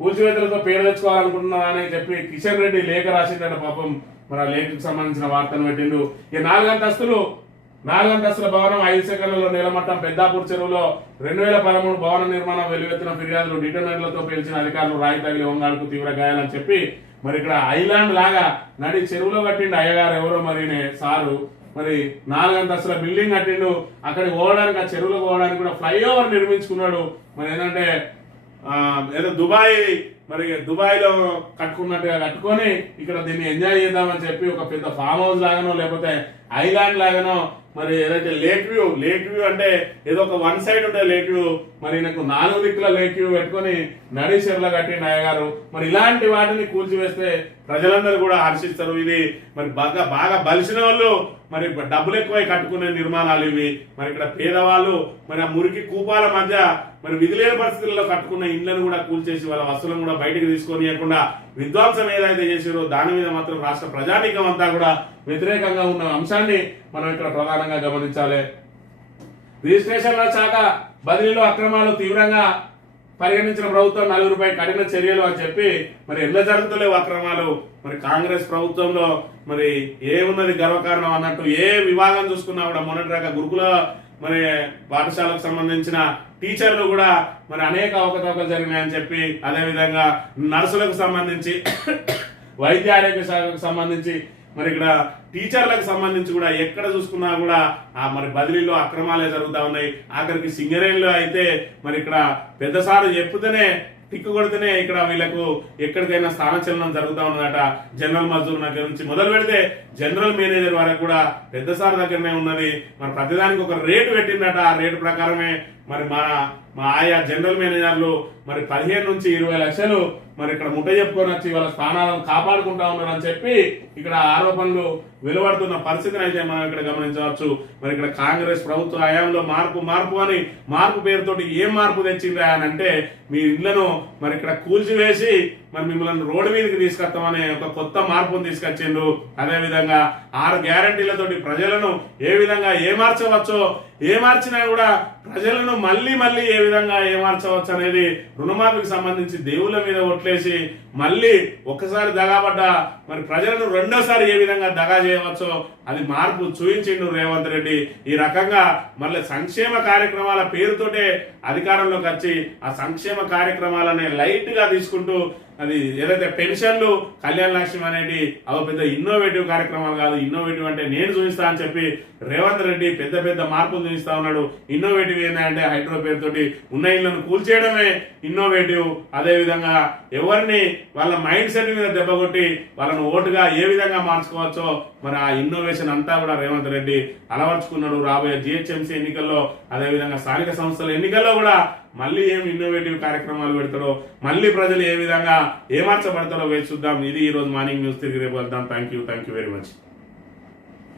కూల్చివేతలతో పేరు తెచ్చుకోవాలనుకుంటున్నారని చెప్పి కిషన్ రెడ్డి లేఖ రాసిందట. పాపం మరి ఆ లేఖకు సంబంధించిన వార్తను పెట్టిండు. ఈ 4 అంతస్తుల భవనం 5 సెకండ్లలో నీలమట్టం. పెద్దాపూర్ చెరువులో 2013 భవన నిర్మాణం వెలువెత్తిన ఫిర్యాదులు, డిటోనేటర్లతో పేల్చిన అధికారులు, రాయి తగిలి హోంగార్డుకు తీవ్ర గాయాలని చెప్పి మరి ఇక్కడ ఐలాండ్ లాగా నడి చెరువులో కట్టిండు అయ్యగారు ఎవరో మరి సారు. మరి 4 అంతస్తుల బిల్డింగ్ కట్టిండు. అక్కడికి పోవడానికి, ఆ చెరువులో పోవడానికి కూడా ఫ్లైఓవర్ నిర్మించుకున్నాడు. మరి ఏంటంటే ఏదో దుబాయ్ లో కట్టుకున్నట్టుగా కట్టుకొని ఇక్కడ దీన్ని ఎంజాయ్ చేద్దామని చెప్పి ఒక పెద్ద ఫామ్ హౌస్ లాగానో లేకపోతే ఐలాండ్ లాగానో మరి ఏదైతే లేక్ వ్యూ అంటే ఏదో ఒక వన్ సైడ్ ఉంటే లేక్ వ్యూ, మరి నాకు 4 దిక్కుల లేక్ వ్యూ పెట్టుకొని నడి చెరువులో కట్టిన అయ్యగారు. మరి ఇలాంటి వాటిని కూల్చివేస్తే ప్రజలందరూ కూడా హర్షిస్తారు. ఇది మరి బాగా బలిసిన వాళ్ళు మరి డబ్బులు ఎక్కువై కట్టుకునే నిర్మాణాలు ఇవి. మరి ఇక్కడ పేదవాళ్ళు మరి ఆ మురికి కూపాల మధ్య మరి విధిలేని పరిస్థితుల్లో కట్టుకున్న ఇండ్లను కూడా కూల్చేసి వాళ్ళ వస్తువులను కూడా బయటకు తీసుకొనియకుండా విధ్వంసం ఏదైతే చేసారో దాని మీద మాత్రం రాష్ట్ర ప్రజానీకం అంతా కూడా వ్యతిరేకంగా ఉన్న అంశాన్ని మనం ఇక్కడ ప్రధానంగా గమనించాలి. రిజిస్ట్రేషన్ల శాఖ బదిలీలో అక్రమాలు తీవ్రంగా పరిగణించిన ప్రభుత్వం 4 కఠిన చర్యలు అని చెప్పి మరి ఎట్లా జరుగుతలేవు అక్రమాలు. మరి కాంగ్రెస్ ప్రభుత్వంలో మరి ఏమున్నది గర్వకారణం అన్నట్టు ఏ విభాగం చూసుకున్నా కూడా మొన్నటిదాకా గురుకుల మరి పాఠశాలకు సంబంధించిన టీచర్లు కూడా మరి అనేక అవకతవకలు జరిగినాయని చెప్పి, అదేవిధంగా నర్సులకు సంబంధించి, వైద్య ఆరోగ్య శాఖకు సంబంధించి, మరి ఇక్కడ టీచర్లకు సంబంధించి కూడా ఎక్కడ చూసుకున్నా కూడా మరి బదిలీలో అక్రమాలే జరుగుతూ ఉన్నాయి. ఆఖరికి సింగరేణిలో అయితే మరి ఇక్కడ పెద్దసార్లు చెప్తేనే టిక్కు కొడితేనే ఇక్కడ వీళ్ళకు ఎక్కడికైనా స్థానచలనం జరుగుతూ ఉన్నదట. జనరల్ మజ్దూర్ దగ్గర నుంచి మొదలు పెడితే జనరల్ మేనేజర్ వరకు కూడా పెద్ద సార్ దగ్గరనే ఉన్నది. మరి ప్రతిదానికి ఒక రేటు పెట్టిందట. ఆ రేటు ప్రకారమే మరి మా ఆయా జనరల్ మేనేజర్లు మరి 15 నుంచి 20 లక్షలు మరి ఇక్కడ ముట్ట చెప్పుకొని వచ్చి వాళ్ళ స్థానాలను కాపాడుకుంటా ఉన్నారని చెప్పి ఇక్కడ ఆరోపణలు వెలువడుతున్న పరిస్థితిని అయితే మనం ఇక్కడ గమనించవచ్చు. మరి ఇక్కడ కాంగ్రెస్ ప్రభుత్వ హయాంలో మార్పు అని మార్పు పేరుతోటి ఏం మార్పు తెచ్చిందా అని అంటే మీ ఇళ్లను మరి ఇక్కడ కూల్చివేసి మరి మిమ్మల్ని రోడ్డు మీదకి తీసుకొస్తామని ఒక కొత్త మార్పును తీసుకొచ్చిండ్రు. అదేవిధంగా 6 గ్యారంటీలతోటి ప్రజలను ఏ విధంగా ఏమార్చవచ్చో, ఏమార్చినా కూడా ప్రజలను మళ్ళీ ఏ విధంగా ఏమార్చవచ్చు అనేది, రుణమాఫీకి సంబంధించి దేవుళ్ళ మీద ఒట్లేసి మళ్ళీ ఒక్కసారి దగాబడ్డ మరి ప్రజలను రెండోసారి ఏ విధంగా దగా చేయవచ్చో అది మార్పు చూపించిండు రేవంత్ రెడ్డి. ఈ రకంగా మళ్ళీ సంక్షేమ కార్యక్రమాల పేరుతోటే అధికారంలోకి వచ్చి ఆ సంక్షేమ కార్యక్రమాలనే లైట్ గా తీసుకుంటూ అది ఏదైతే పెన్షన్లు, కళ్యాణ లక్ష్యం అనేది అవి పెద్ద ఇన్నోవేటివ్ కార్యక్రమాలు కాదు. ఇన్నోవేటివ్ అంటే నేను చూపిస్తా అని చెప్పి రేవంత్ రెడ్డి పెద్ద మార్పులు చూపిస్తా ఉన్నాడు. ఇన్నోవేటివ్ ఏంటంటే హైడ్రో పేరుతోటి ఉన్న ఇళ్లను కూల్చేయడమే ఇన్నోవేటివ్. అదేవిధంగా ఎవరిని వాళ్ళ మైండ్ సెట్ మీద దెబ్బ కొట్టి వాళ్ళను ఓటుగా ఏ విధంగా మార్చుకోవచ్చో మరి ఆ ఇన్నోవేషన్ అంతా కూడా రేవంత్ రెడ్డి అలవర్చుకున్నాడు. రాబోయే జిహెచ్ఎంసీ ఎన్నికల్లో, అదేవిధంగా స్థానిక సంస్థల ఎన్నికల్లో కూడా మళ్ళీ ఏం ఇన్నోవేటివ్ కార్యక్రమాలు పెడతారో, మళ్ళీ ప్రజలు ఏ విధంగా ఏమార్చబడతారో వేచి చూద్దాం. ఇది ఈ రోజు మార్నింగ్ న్యూస్. తిరిగి రేపు వెళ్దాం. Thank you very much.